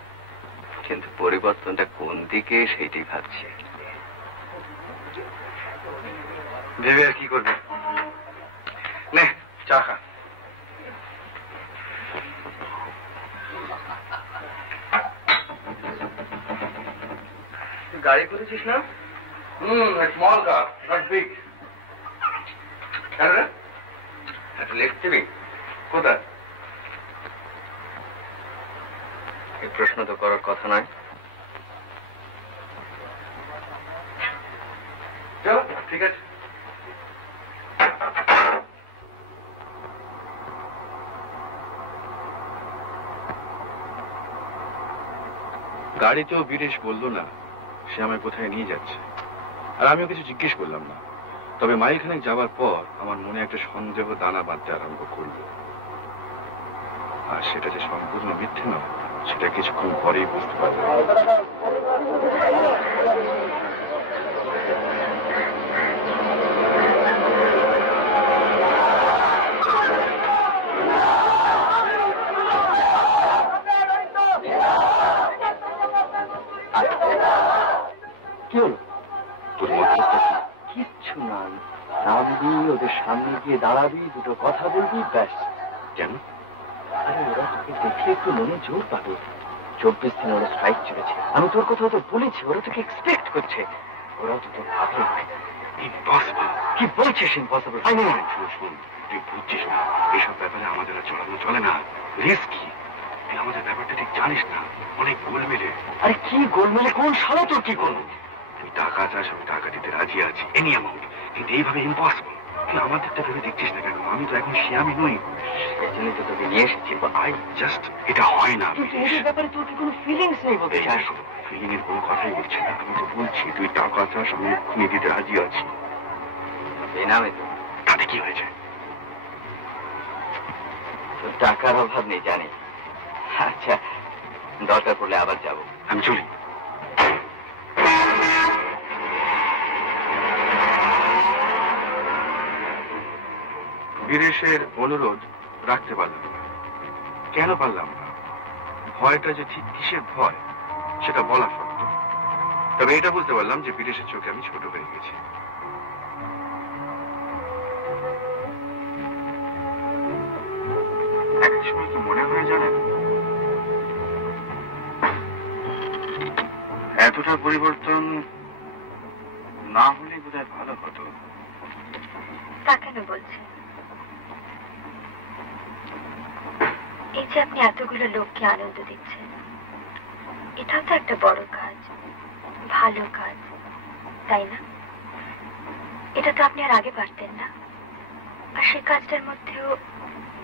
কিন্তু পরিবর্তনটা কোন দিকে সেইটাই ভাবছি। ভেবে আর কি করবি? নে চা খা। গাড়ি করেছিস না? Small car, not big. একটা লেফট টিভি কোথায়? এই প্রশ্ন তো করার কথা নয়। চলো ঠিক আছে। গাড়িতেও বীরেশ বললো না সে আমায় কোথায় নিয়ে যাচ্ছে, আর আমিও কিছু জিজ্ঞেস করলাম না। তবে মাইলখানেক যাওয়ার পর আমার মনে একটা সন্দেহ দানা বাঁধতে আরম্ভ করলো, আর সেটা যে সম্পূর্ণ মিথ্যে নয় সেটা কিছুক্ষণ পরেই বুঝতে পারবো। কি হলো? তোর মধ্যস্থ কিচ্ছু না, নামবি, ওদের সামনে গিয়ে দাঁড়াবি, দুটো কথা বলবি, ব্যাস। কেন? আরে ওরা তোকে দেখে একটু মনে জোর পাবে। 24 দিন ওরা স্ট্রাইক চলেছে, আমি তোর কথা তো বলেছি, ওরা তোকে এক্সপেক্ট করছে। ওরা তো তোর পাবলিক। ইম্পসিবল। কি বলছিস ইম্পসিবল? শুন, তুই বুঝছিস না, এসব ব্যাপারে আমাদের আর চলানো চলে না, রিস্কি। তুই আমাদের ব্যাপারটা ঠিক জানিস না, অনেক গোলমেলে। আরে কি গোলমেলে? কোন শালা তোর কি করবো? তুই টাকা চাস, আমি টাকা দিতে রাজি আছি, এনি অ্যামাউন্ট, কিন্তু এইভাবে ইম্পসিবল। তুই আমাদেরটা ভেবে দেখছিস না কেন? আমি তো এখন শিয়ামি নই। সেই জন্যই তো তোকে নিয়ে এসেছি। আই জাস্ট, এটা হয় না। কিন্তু এদের ব্যাপারে তোর কি কোনো ফিলিংস নেই বলতে চাস? ফিলিং এর কোনো কথাই বলছি না, আমি তো বলছি তুই টাকা চাস, আমি এক্ষুনি দিতে রাজি আছি। এই নামে তো তাতে কি হয়েছে? টাকার অভাব নেই জানি। আচ্ছা, দরকার পড়লে আবার যাব। আমি চলি। বীরেশের অনুরোধ রাখতে পারলাম না। কেন পারলাম না? ভয়টা যে ঠিক কিসের ভয় সেটা বলা শক্ত। তবে এটা বুঝতে পারলাম যে বীরেশের চোখে আমি ছোট হয়ে গেছি। এক সময় কি মনে হয় জানেন, এতটা পরিবর্তন না হলে বোধহয় ভালো হতো। তা কেন বলছেন? এই যে আপনি এতগুলো লোককে আনন্দ দিচ্ছেন, এটাও তো একটা বড় কাজ, ভালো কাজ, তাই না? এটা তো আপনি আর আগে পারতেন না। আর সেই কাজটার মধ্যেও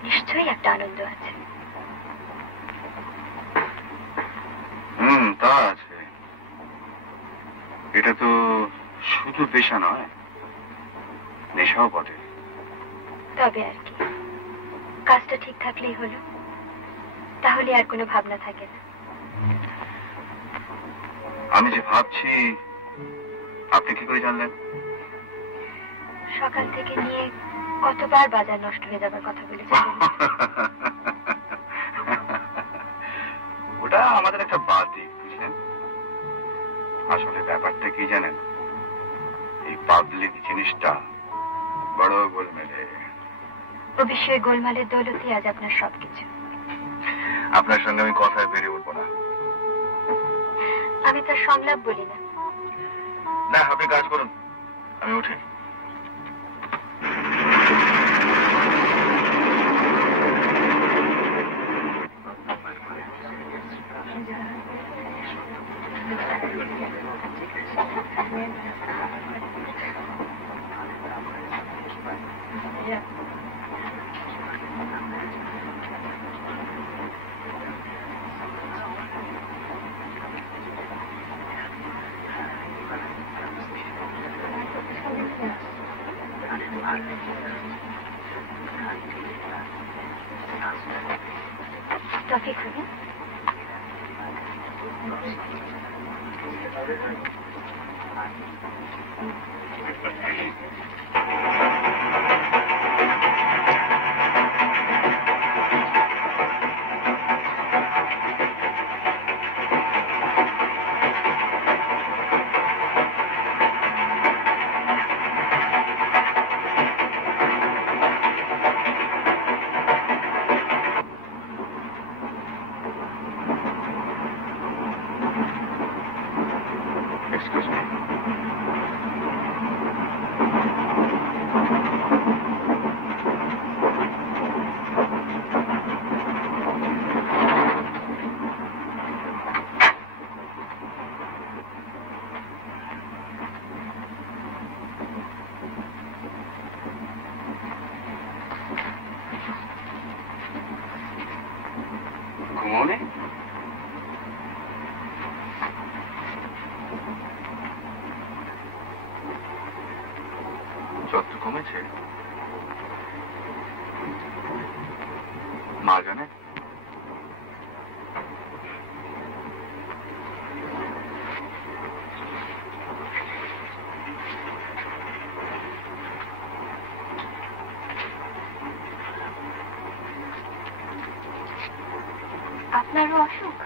নিশ্চয়ই একটা আনন্দ আছে। তা আছে। এটা তো শুধু পেশা নয়, নেশাও বটে। তবে আর কি, কাজটা ঠিক থাকলেই হলো, তাহলে আর কোনো ভাবনা থাকে না। আমি যে ভাবছি আপনি কি করে জানলেন? সকাল থেকে নিয়ে কতবার বাজার নষ্ট হয়ে যাবার কথা বলেছেন। ওটা আমাদের একটা বাতি, বুঝলেন? আসলে ব্যাপারটা কি জানেন, এই পাবলিক জিনিসটা বড় গোলমেলে। ও বিষয়ে গোলমালের দৌলতই আজ আপনার সবকিছু। আপনার সঙ্গে আমি কথায় বেরিয়ে উঠবো না। আমি তার সংলাপ বলি না। না, আপনি কাজ করুন, আমি উঠি। কফি খাবেন? ঘুমোনে? যত কমেছে মা জানে? আপনারও অসুখ?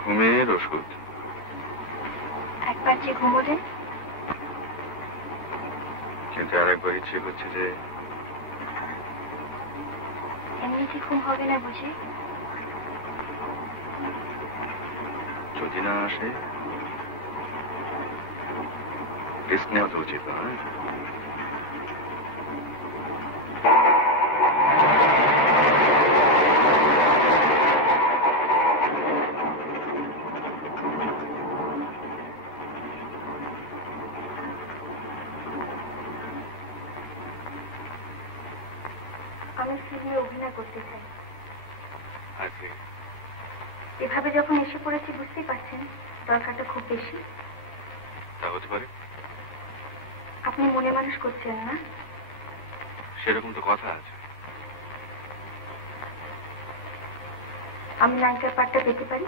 ঘুমের ওষুধ। একবার যে ঘুমোলেন, কিন্তু আরেকবার ইচ্ছে করছে যে এমনিতে ঘুম হবে না বুঝি? যদি না আসে রিস্ক নেওয়া তো উচিত নয়। আমি ফিল্মে অভিনয় করতে চাই। আগে এভাবে যখন এসে পড়েছি বুঝতেই পারছেন দরকারটা খুব বেশি। তা হতে পারে। আপনি মনে মানুষ করছেন না? সেরকম তো কথা আছে। আমি নায়িকার পাঠটা পেতে পারি?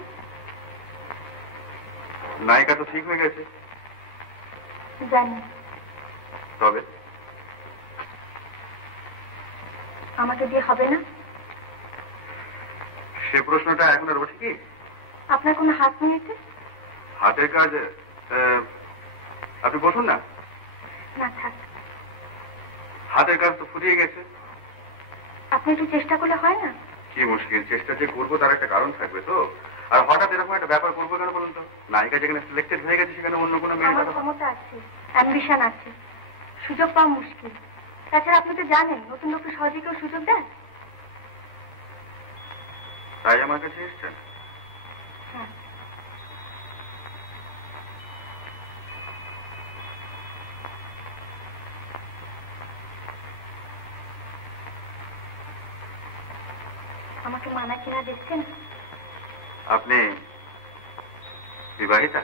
নায়িকা তো ঠিক হয়ে গেছে। জানি। তবে আমাকে দিয়ে হবে না? সে প্রশ্নটা এখন আর ওঠে কি? আপনার কোনো হাত নেই এতে? হাতের কাজ? আপনি বসুন না। না থাক। হাতের কাজ তো ফুরিয়ে গেছে। আপনি একটু চেষ্টা করলে হয় না? কি মুশকিল, চেষ্টা যে করবো তার একটা কারণ থাকবে তো। আর হঠাৎ এরকম একটা ব্যাপার করবো কেন বলুন তো? নায়িকা যেখানে সিলেক্টেড হয়ে গেছে সেখানে অন্য কোনো মেয়ের আমার কথা। ক্ষমতা আছে, অ্যাম্বিশন আছে, সুযোগ পাওয়া মুশকিল। তাছাড়া আপনি তো জানেন নতুন লোককে সহজে কেউ সুযোগ দেয়? তাই আমার কাছে এসছেন? হ্যাঁ। আমাকে মানা কিনা দেখছেন? আপনি বিবাহিতা?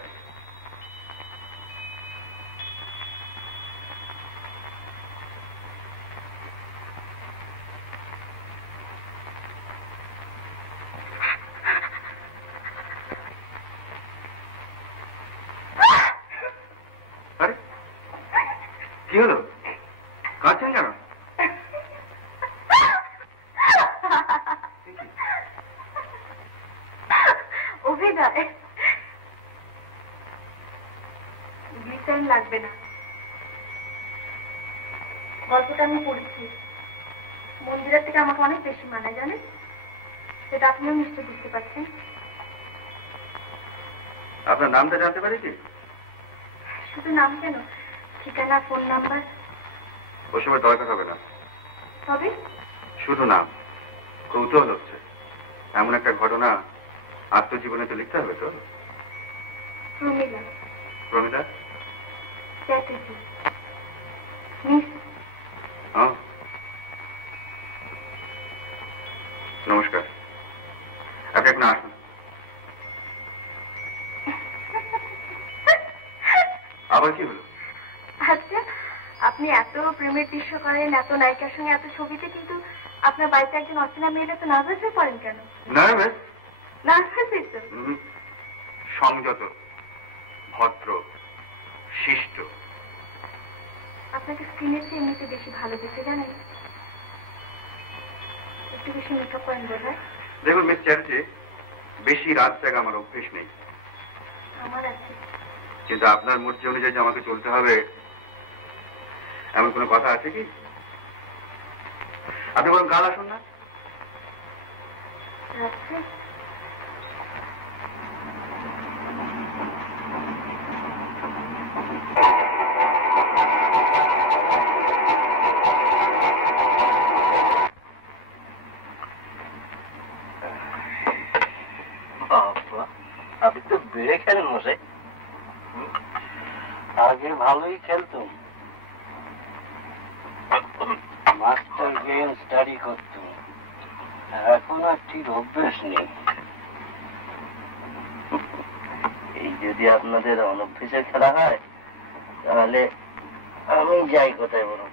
আরে কি হলো, কাঁদছেন কেন? অভিনয় গ্লিসারিন লাগবে না। গল্পটা আমি পড়েছি, মন্দিরের থেকে আমাকে অনেক বেশি মানায় জানেন, সেটা আপনিও নিশ্চয় বুঝতে পারছেন। আপনার নামটা জানতে পারি কি? শুধু নাম কেন, ঠিকানা, ফোন নাম্বার? ওই সময় দরকার হবে না। তবে শুধু নাম। কৌতূহল হচ্ছে, এমন একটা ঘটনা আত্মজীবনে তো লিখতে হবে তো। প্রমীলা। প্রমিতা চ্যাটার্জি। মিস। নমস্কার, আপনি এখন আসুন। আবার কি হলো? আচ্ছা, আপনি এত প্রেমের দৃশ্য করেন, এত নায়িকার সঙ্গে এত ছবিতে, কিন্তু আপনার বাড়িতে একজন অচেনা মেয়েরা তো নার্ভাস হয়ে পড়েন কেন? নার্ভাস? নার্ভাসই তো। সংযত, ভদ্র, শিষ্ট। আপনাকে স্ক্রিনের চেয়ে এমনিতে বেশি ভালো দেখতে জানেন, একটু বেশি মেকআপ করেন বোধ হয়। দেখুন মিস চ্যাটার্জি, বেশি রাত জায়গা আমার অভ্যেস নেই। আমার আছে। কিন্তু আপনার মর্জি অনুযায়ী যে আমাকে চলতে হবে এমন কোনো কথা আছে কি? আপনি বরং কাল আসুন না। আছে। আপনি তো বেড়ে খেলেন মশাই। আগে ভালোই খেলতাম, মাস্টার গেম স্টাডি করতাম, এখন আর ঠিক অভ্যেস নেই। এই যদি আপনাদের অনভ্যেসের খেলা হয় তাহলে আমি যাই কোথায় বলুন।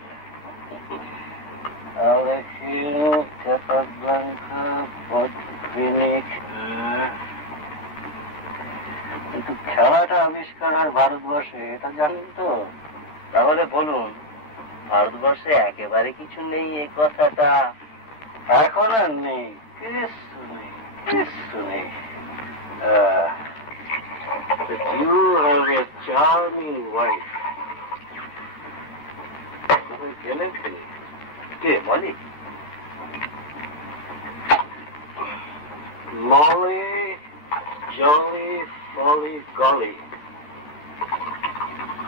কিন্তু খেলাটা আবিষ্কার হয় ভারতবর্ষে, এটা জানেন তো? তাহলে বলুন, ভারতবর্ষে একেবারে কিছু নেই এই কথাটা এখন আর নেই? কিছু নেই, কিছু নেই। You have a charming wife. গেলেন কে? Moli? Molly, Jolly, Folly, Golly.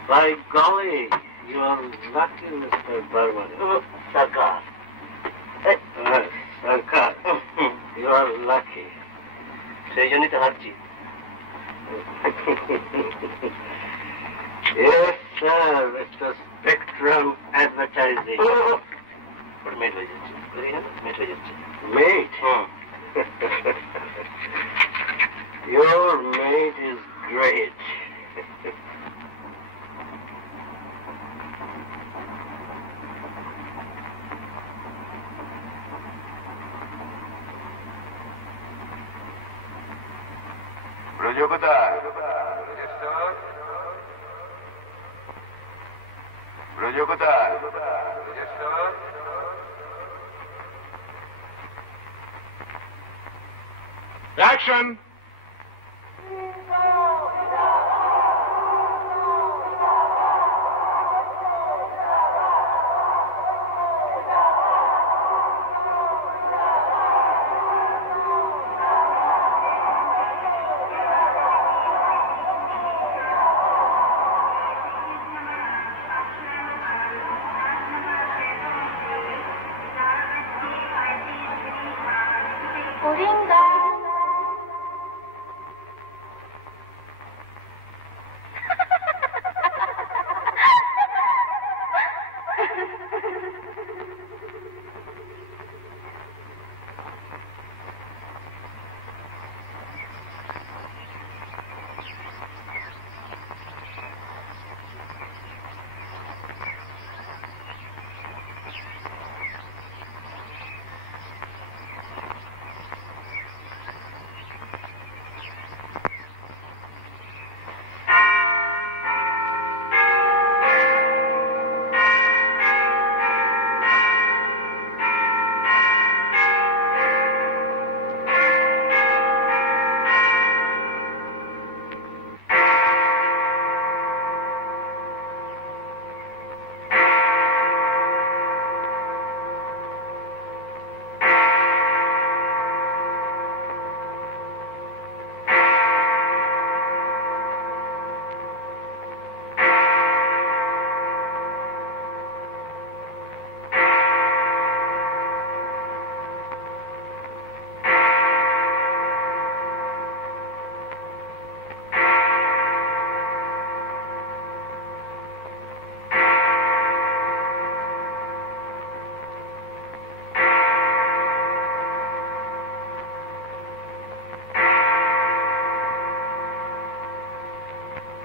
By golly, you are lucky, Mr. Burman. Sarkar. Sarkar, you are lucky. সেই জন্যই তো হারছি। Yes, sir, Mr. Spectrum Advertising. মেট হয়ে যাচ্ছে, মেট হয়ে যাচ্ছে। Mate? Your mate is great. Braj কোথায়? ব্রজ কোথায়? অ্যাকশন!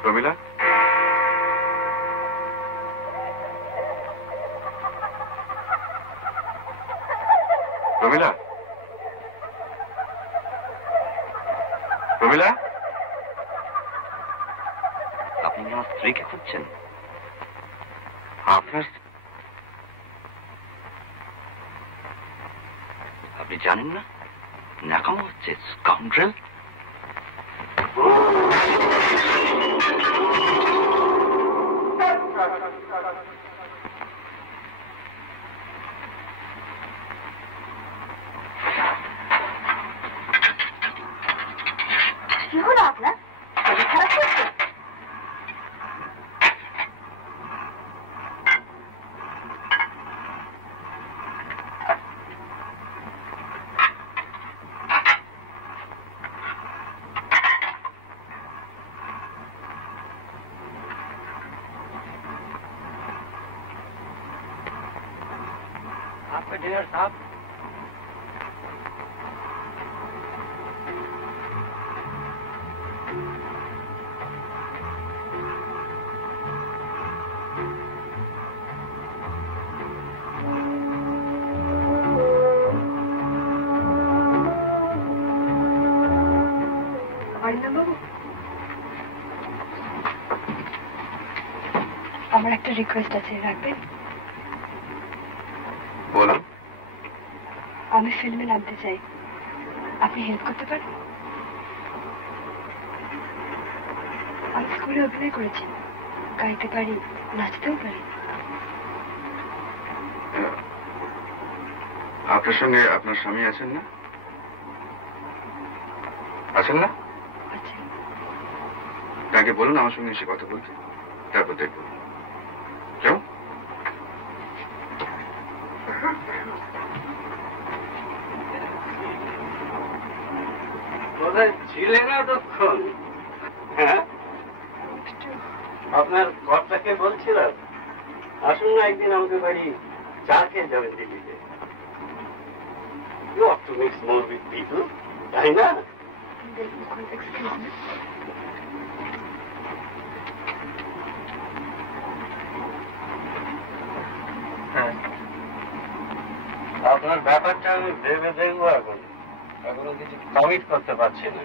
প্রমিলা, প্রমিলা, প্রমিলা, আপনি কি আমার স্ত্রীকে খুঁজছেন? আপনার আপনি জানেন না ন্যাকামো হচ্ছে? স্কাউন্ড্রেল! কি হলো আপনার? শরীর খারাপ করছে? आपका डिनर साहब। আমার একটা রিকোয়েস্ট আছে, রাখবেন? বলো। আমি ফিল্মে নামতে চাই, আপনি হেল্প করতে পারেন? আমি স্কুলে অভিনয় করেছি, গাইতে পারি, নাচতেও পারি। আপনার সঙ্গে আপনার স্বামী আছেন না? আছেন না? আচ্ছা, তাকে বলুন আমার সঙ্গে এসে কথা বলতে, তারপর দেখব। যাও। কোথায় ছিলে না তখন? হ্যাঁ, আপনার কর্তাকে বলছিলাম আসুন না একদিন আমাদের বাড়ি চা খেয়ে যাবেন দিল্লিতে। You ought to mix more with people, তাই না? আপনার ব্যাপারটা আমি ভেবে দেখবো, এখনো কিছু কমিট করতে পারছি না।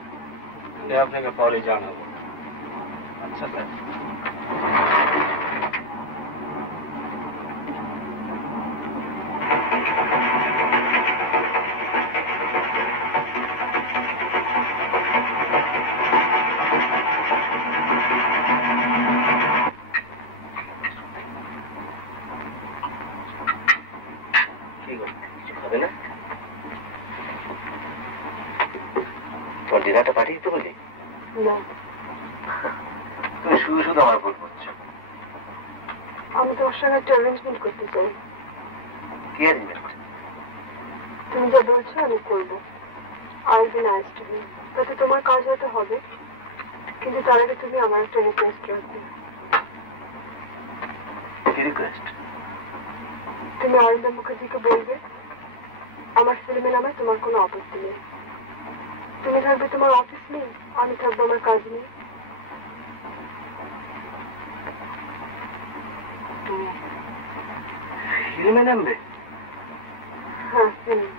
আপনাকে পরে জানাবো। আচ্ছা স্যার। হবে না? তোর ডিনারটা পাঠিয়ে দিতে বললি? তুমি শুধু শুধু আমার ভুল করছো। আমি তোমার সঙ্গে একটা অ্যারেঞ্জমেন্ট করতে চাই। কি অ্যারেঞ্জমেন্ট? তুমি যা বলছো আমি করবো। I'll be nice to you. তাতে তোমার কাজ হয়তো হবে, কিন্তু তার আগে তুমি আমার একটা রিকোয়েস্ট রাখবে। কি রিকোয়েস্ট? তুমি অরিন্দম মুখার্জিকে বলবে আমার ফিল্মে নামে তোমার কোনো আপত্তি নেই। তুমি থাকবে তোমার অফিস নেই, আমি থাকবো আমার কাজ নেই। ফিল্মে নামবে? হ্যাঁ, ফিল্ম।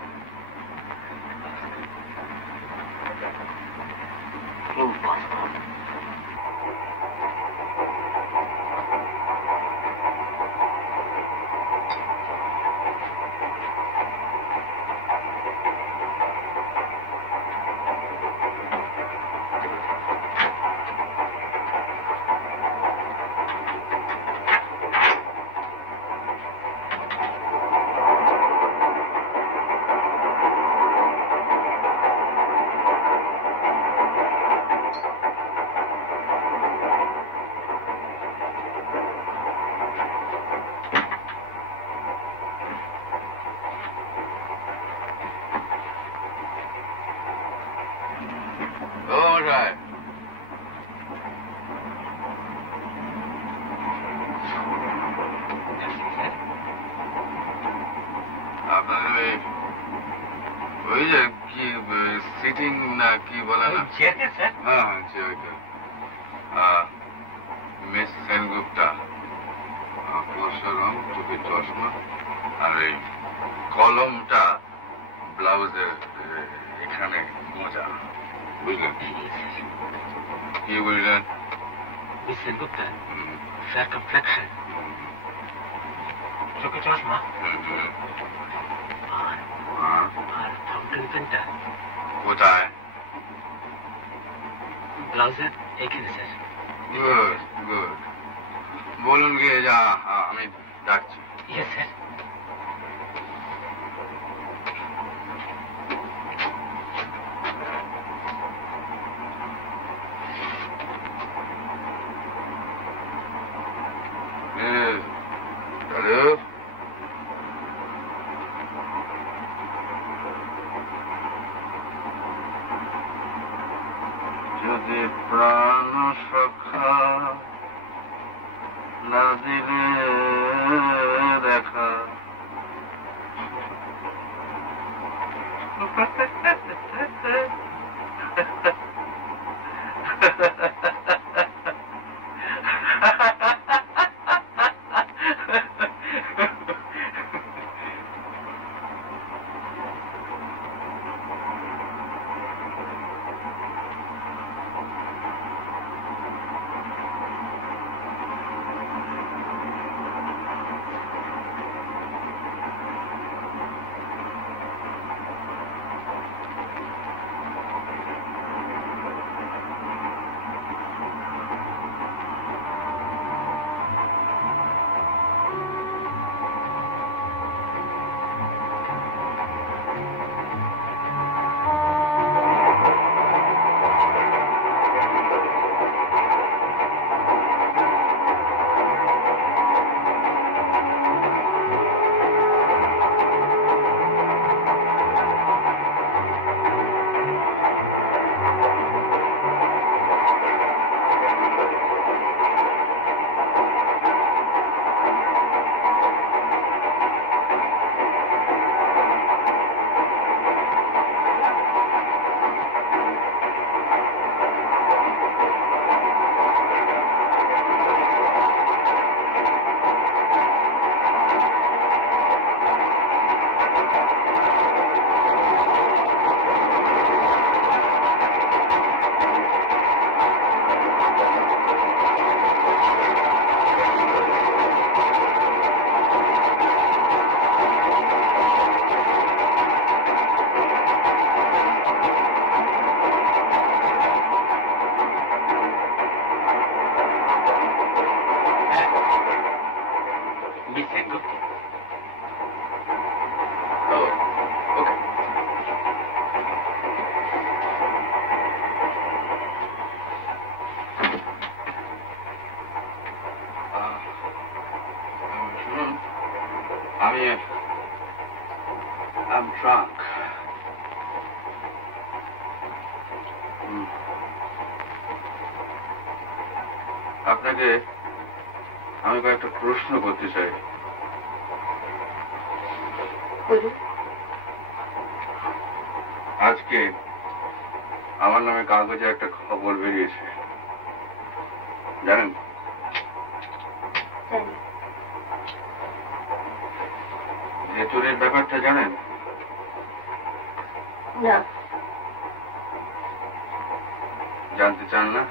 মিস সেনগুপ্তা, ফর্সা রং, চোখে চশমা, আর এই কলমটা ব্লাউজের এখানে মোজা, বুঝলেন? কি বুঝলেন? মিস সেনগুপ্তা, ফেয়ার কমপ্লেকশন, চোখে চশমা, আর ফাউন্টেন পেনটা কোথায়? ব্লাউজের এখানে স্যার। গুড গুড, বলুন গিয়ে যা, আমি ডাকছি। Yes sir. হ্যালো, যদি প্রাণ সখা না দিলে দেখা, মিস সেনগুপ্তা। ওকে। শুনুন, I'm drunk. আপনাকে আমি কয়েকটা প্রশ্ন করতে চাই। আজকে আমার নামে কাগজে একটা খবর বেরিয়েছে, জানেন? যে চোরের ব্যাপারটা জানেন? না। জানতে চান না?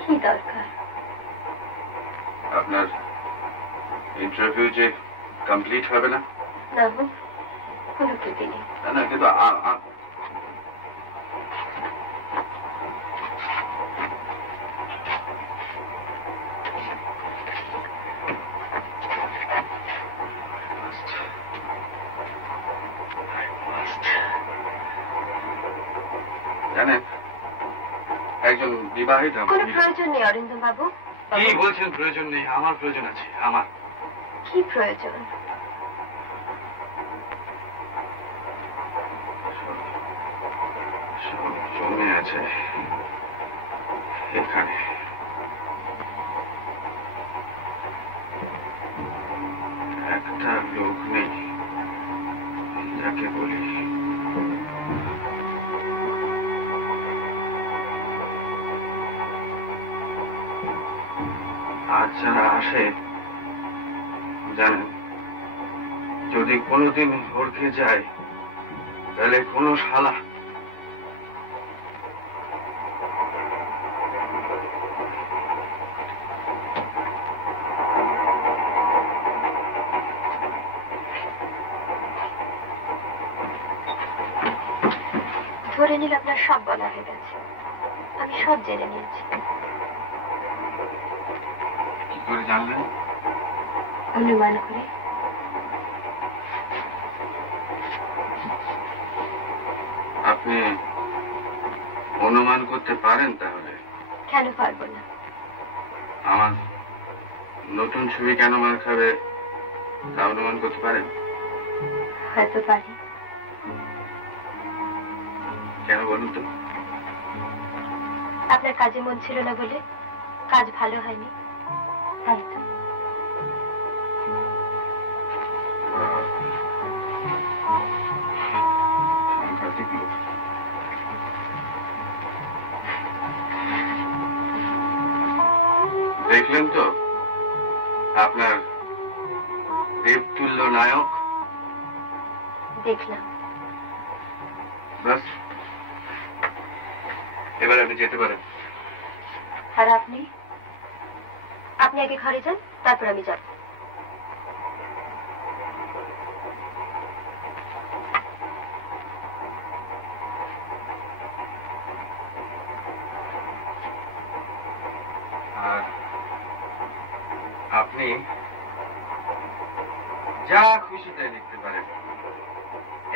কি দরকার? আপনার ইন্টারভিউ যে কমপ্লিট হবে না? না হোক, কোনো ত্রুটি নেই। না, কিন্তু জানেন, একজন বিবাহিত। কোনো প্রয়োজন নেই অরিন্দম বাবু। কি বলছেন প্রয়োজন নেই? আমার প্রয়োজন আছে। আমার কি প্রয়োজন? সব জমে আছে এখানে। একটা লোক নেই যাকে বলি। আজ যারা আসে জানেন, যদি কোনোদিন ভরকে যায় তাহলে কোনো শালা ধরে নিলে আপনার সব বলা হয়ে গেছে। আমি সব জেনে নিয়েছি। কি করে জানলেন? অনুমান করে। আপনি অনুমান করতে পারেন তাহলে? কেন পারবো না? আমার নতুন ছবি কেন মার খাবে তা অনুমান করতে পারেন? হয়তো পারি। কেন বলুন তো? আপনার কাজে মন ছিল না বলে, কাজ ভালো হয়নি তাই তো। দেখলেন তো আপনার দেবতুল্য নায়ক? দেখলাম। বাস, এবার আপনি যেতে পারেন। আর আপনি? আপনি আগে ঘরে যান, তারপর আমি যাব। আর আপনি যা খুশি তাই লিখতে পারেন।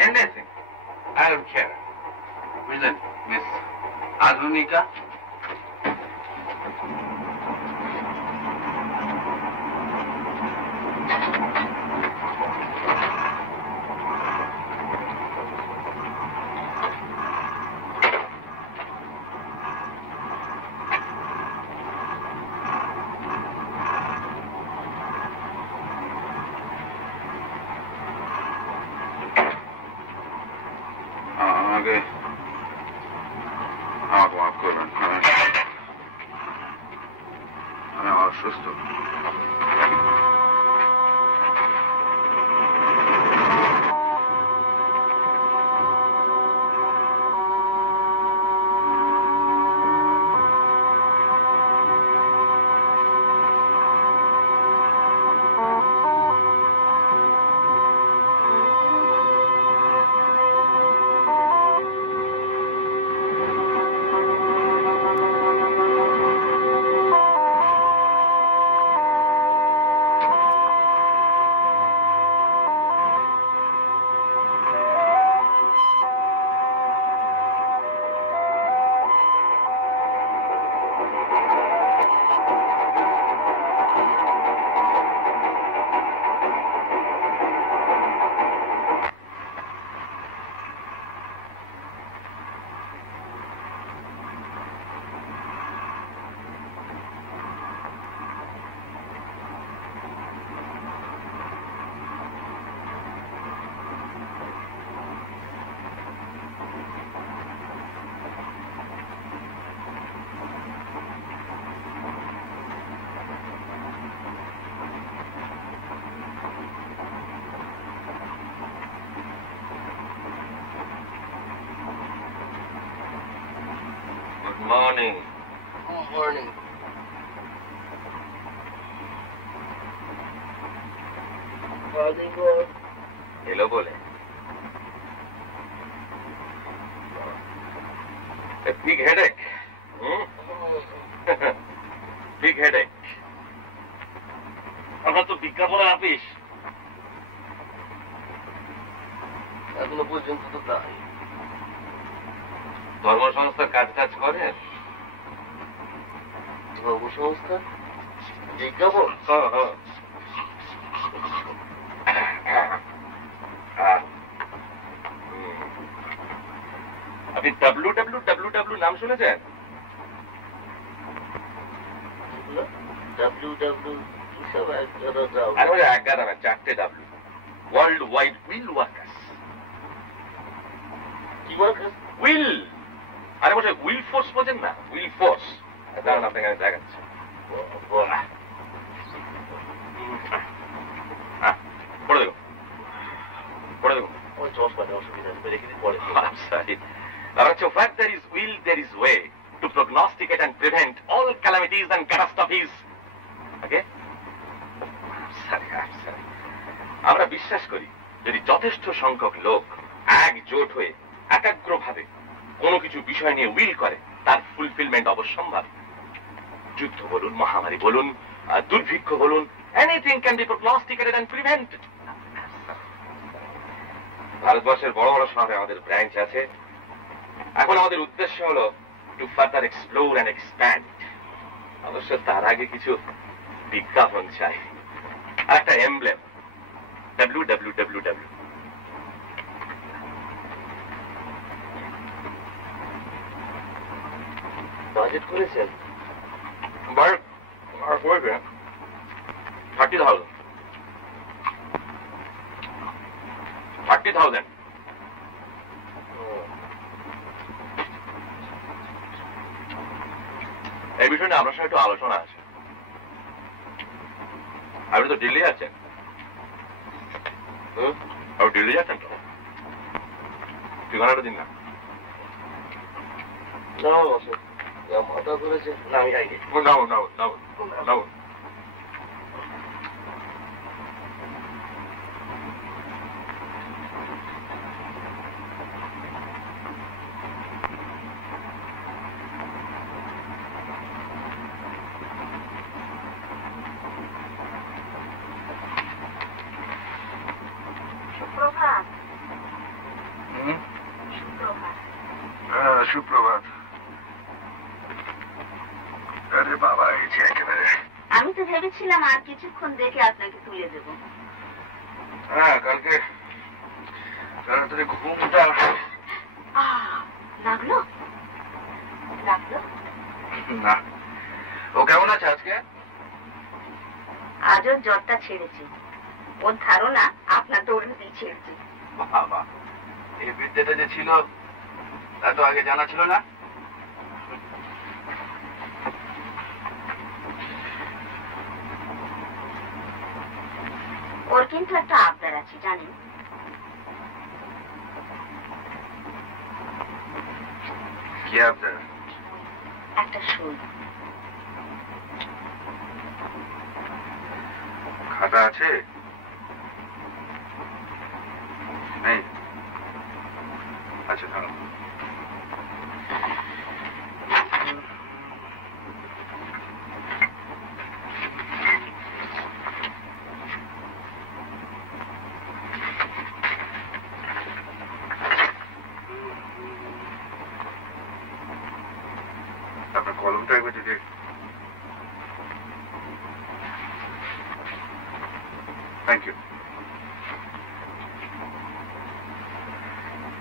Anything, I don't care. বুঝলেন মিস আধুনিকা? আমাকে মাফ করবেন। মর্নিং। মর্নিং। এলো বলে big headache. Big headache. আমরা তো বিজ্ঞাপনের আপিস। এখনো পর্যন্ত তো তাই। ধর্মসংস্থার কাজ কাজ করেন? ধর্মসংস্থা বিজ্ঞাপন? আপনি www নাম শুনেছেন? চারটে W. World wide will workers. কি ওয়ার্কার্স? উইল। আরে বলছে উইল ফোর্স বোঝেন না? Will force. দাঁড়ান আপনাকে আমি দেখাচ্ছি। পড়ে দেখুন, পড়ে দেখুন। I'm sorry. So fact there is will, there is way to prognosticate and prevent all calamities and catastrophes. Okay? I'm sorry. আমরা বিশ্বাস করি যদি যথেষ্ট সংখ্যক লোক একজোট হয়ে একাগ্রভাবে কোনো কিছু বিষয় নিয়ে উইল করে তার ফুলফিলমেন্ট অবশ্যম্ভাবী। যুদ্ধ বলুন, মহামারী বলুন, দুর্ভিক্ষ বলুন, anything can be prognosticated and prevented. ভারতবর্ষের বড় বড় শহরে আমাদের ব্রাঞ্চ আছে। এখন আমাদের উদ্দেশ্য হলো to further explore and expand. অবশ্য তার আগে কিছু বিজ্ঞাপন চাই আর একটা এমব্লেম www। বাজেট করেছেন? বাজেট 30,000। 30,000। এই বিষয়ে না আপনার সাথে একটু আলোচনা আছে। আপনি তো দিল্লি যাচ্ছেন? আপনি দিল্লি যাচ্ছেন তো? ঠিকানাটা দিন না। মাথা করেছে না, আমি যাইনি। নাও। সুপ্রভাত। আরে বাবা, এই যে একেবারে। আমি তো ভেবেছিলাম আর কিছুক্ষণ দেখে আপনাকে তুলে দেব। হ্যাঁ, কালকে তাড়াতাড়ি ঘুমটা লাগলো? না। ও কেমন আছে আজকে? আজও জ্বরটা ছেড়েছে। ওর ধারণা আপনার দৌড়াতেই ছেড়েছে। বাবা, এই বিদ্যাটা যে ছিল তা তো আগে জানা ছিল না। ওর কিন্তু একটা আবদার আছে জানেন? কি আবদার? একটা সুই। খাতা আছে? নেই? আচ্ছা, দাঁড়াও। আপনার কলমটা একবার যদি। Thank you.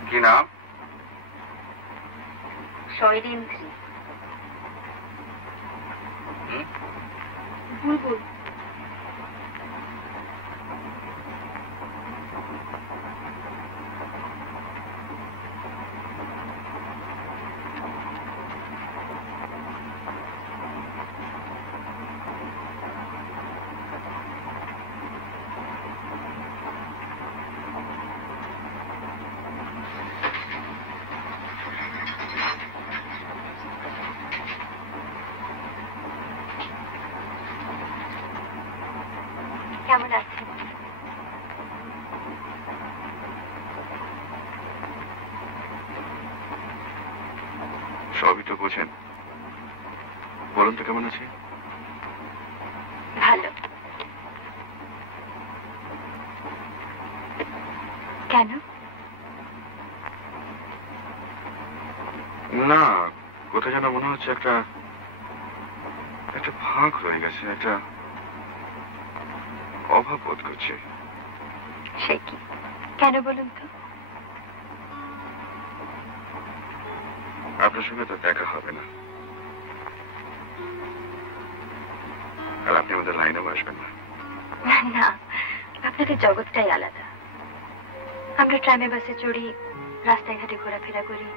কি নাম? শৈলেন্দ্রী। বুলবুল। কেমন আছেন? সবই তো বোঝেন, বলুন তো কেমন আছি? ভালো। কেন? না, কোথায় যেন মনে হচ্ছে একটা ফাঁক রয়ে গেছে, একটা অভাব বোধ করছে। সে কি? কেন বলুন তো? আপনার সঙ্গে তো দেখা হবে না, আর আপনি আমাদের লাইনেও আসবেন না। না, আপনাদের জগৎটাই আলাদা। আমরা ট্রামে বাসে চড়ি, রাস্তায় ঘাটে ঘোরাফেরা করি।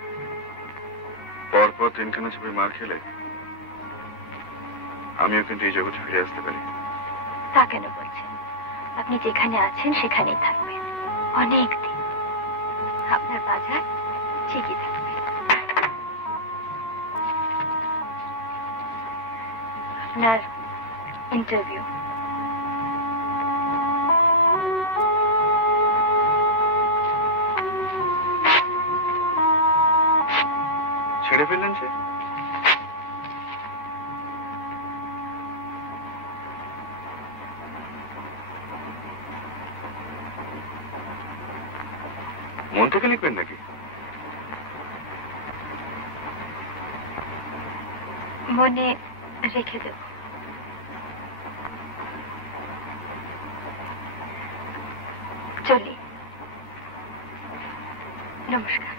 পরপর 3খানা ছবি মার খেলে আমিও কিন্তু এই জগতে ফিরে আসতে পারি। তা কেন বলছেন? আপনি যেখানে আছেন সেখানেই থাকবেন অনেক দিন। আপনার বাজার ঠিকই থাকবে। আপনার ইন্টারভিউ। ছেড়ে ফেললেন যে? মন থেকে লিখবেন নাকি? মনে রেখে দেব। চলি। নমস্কার।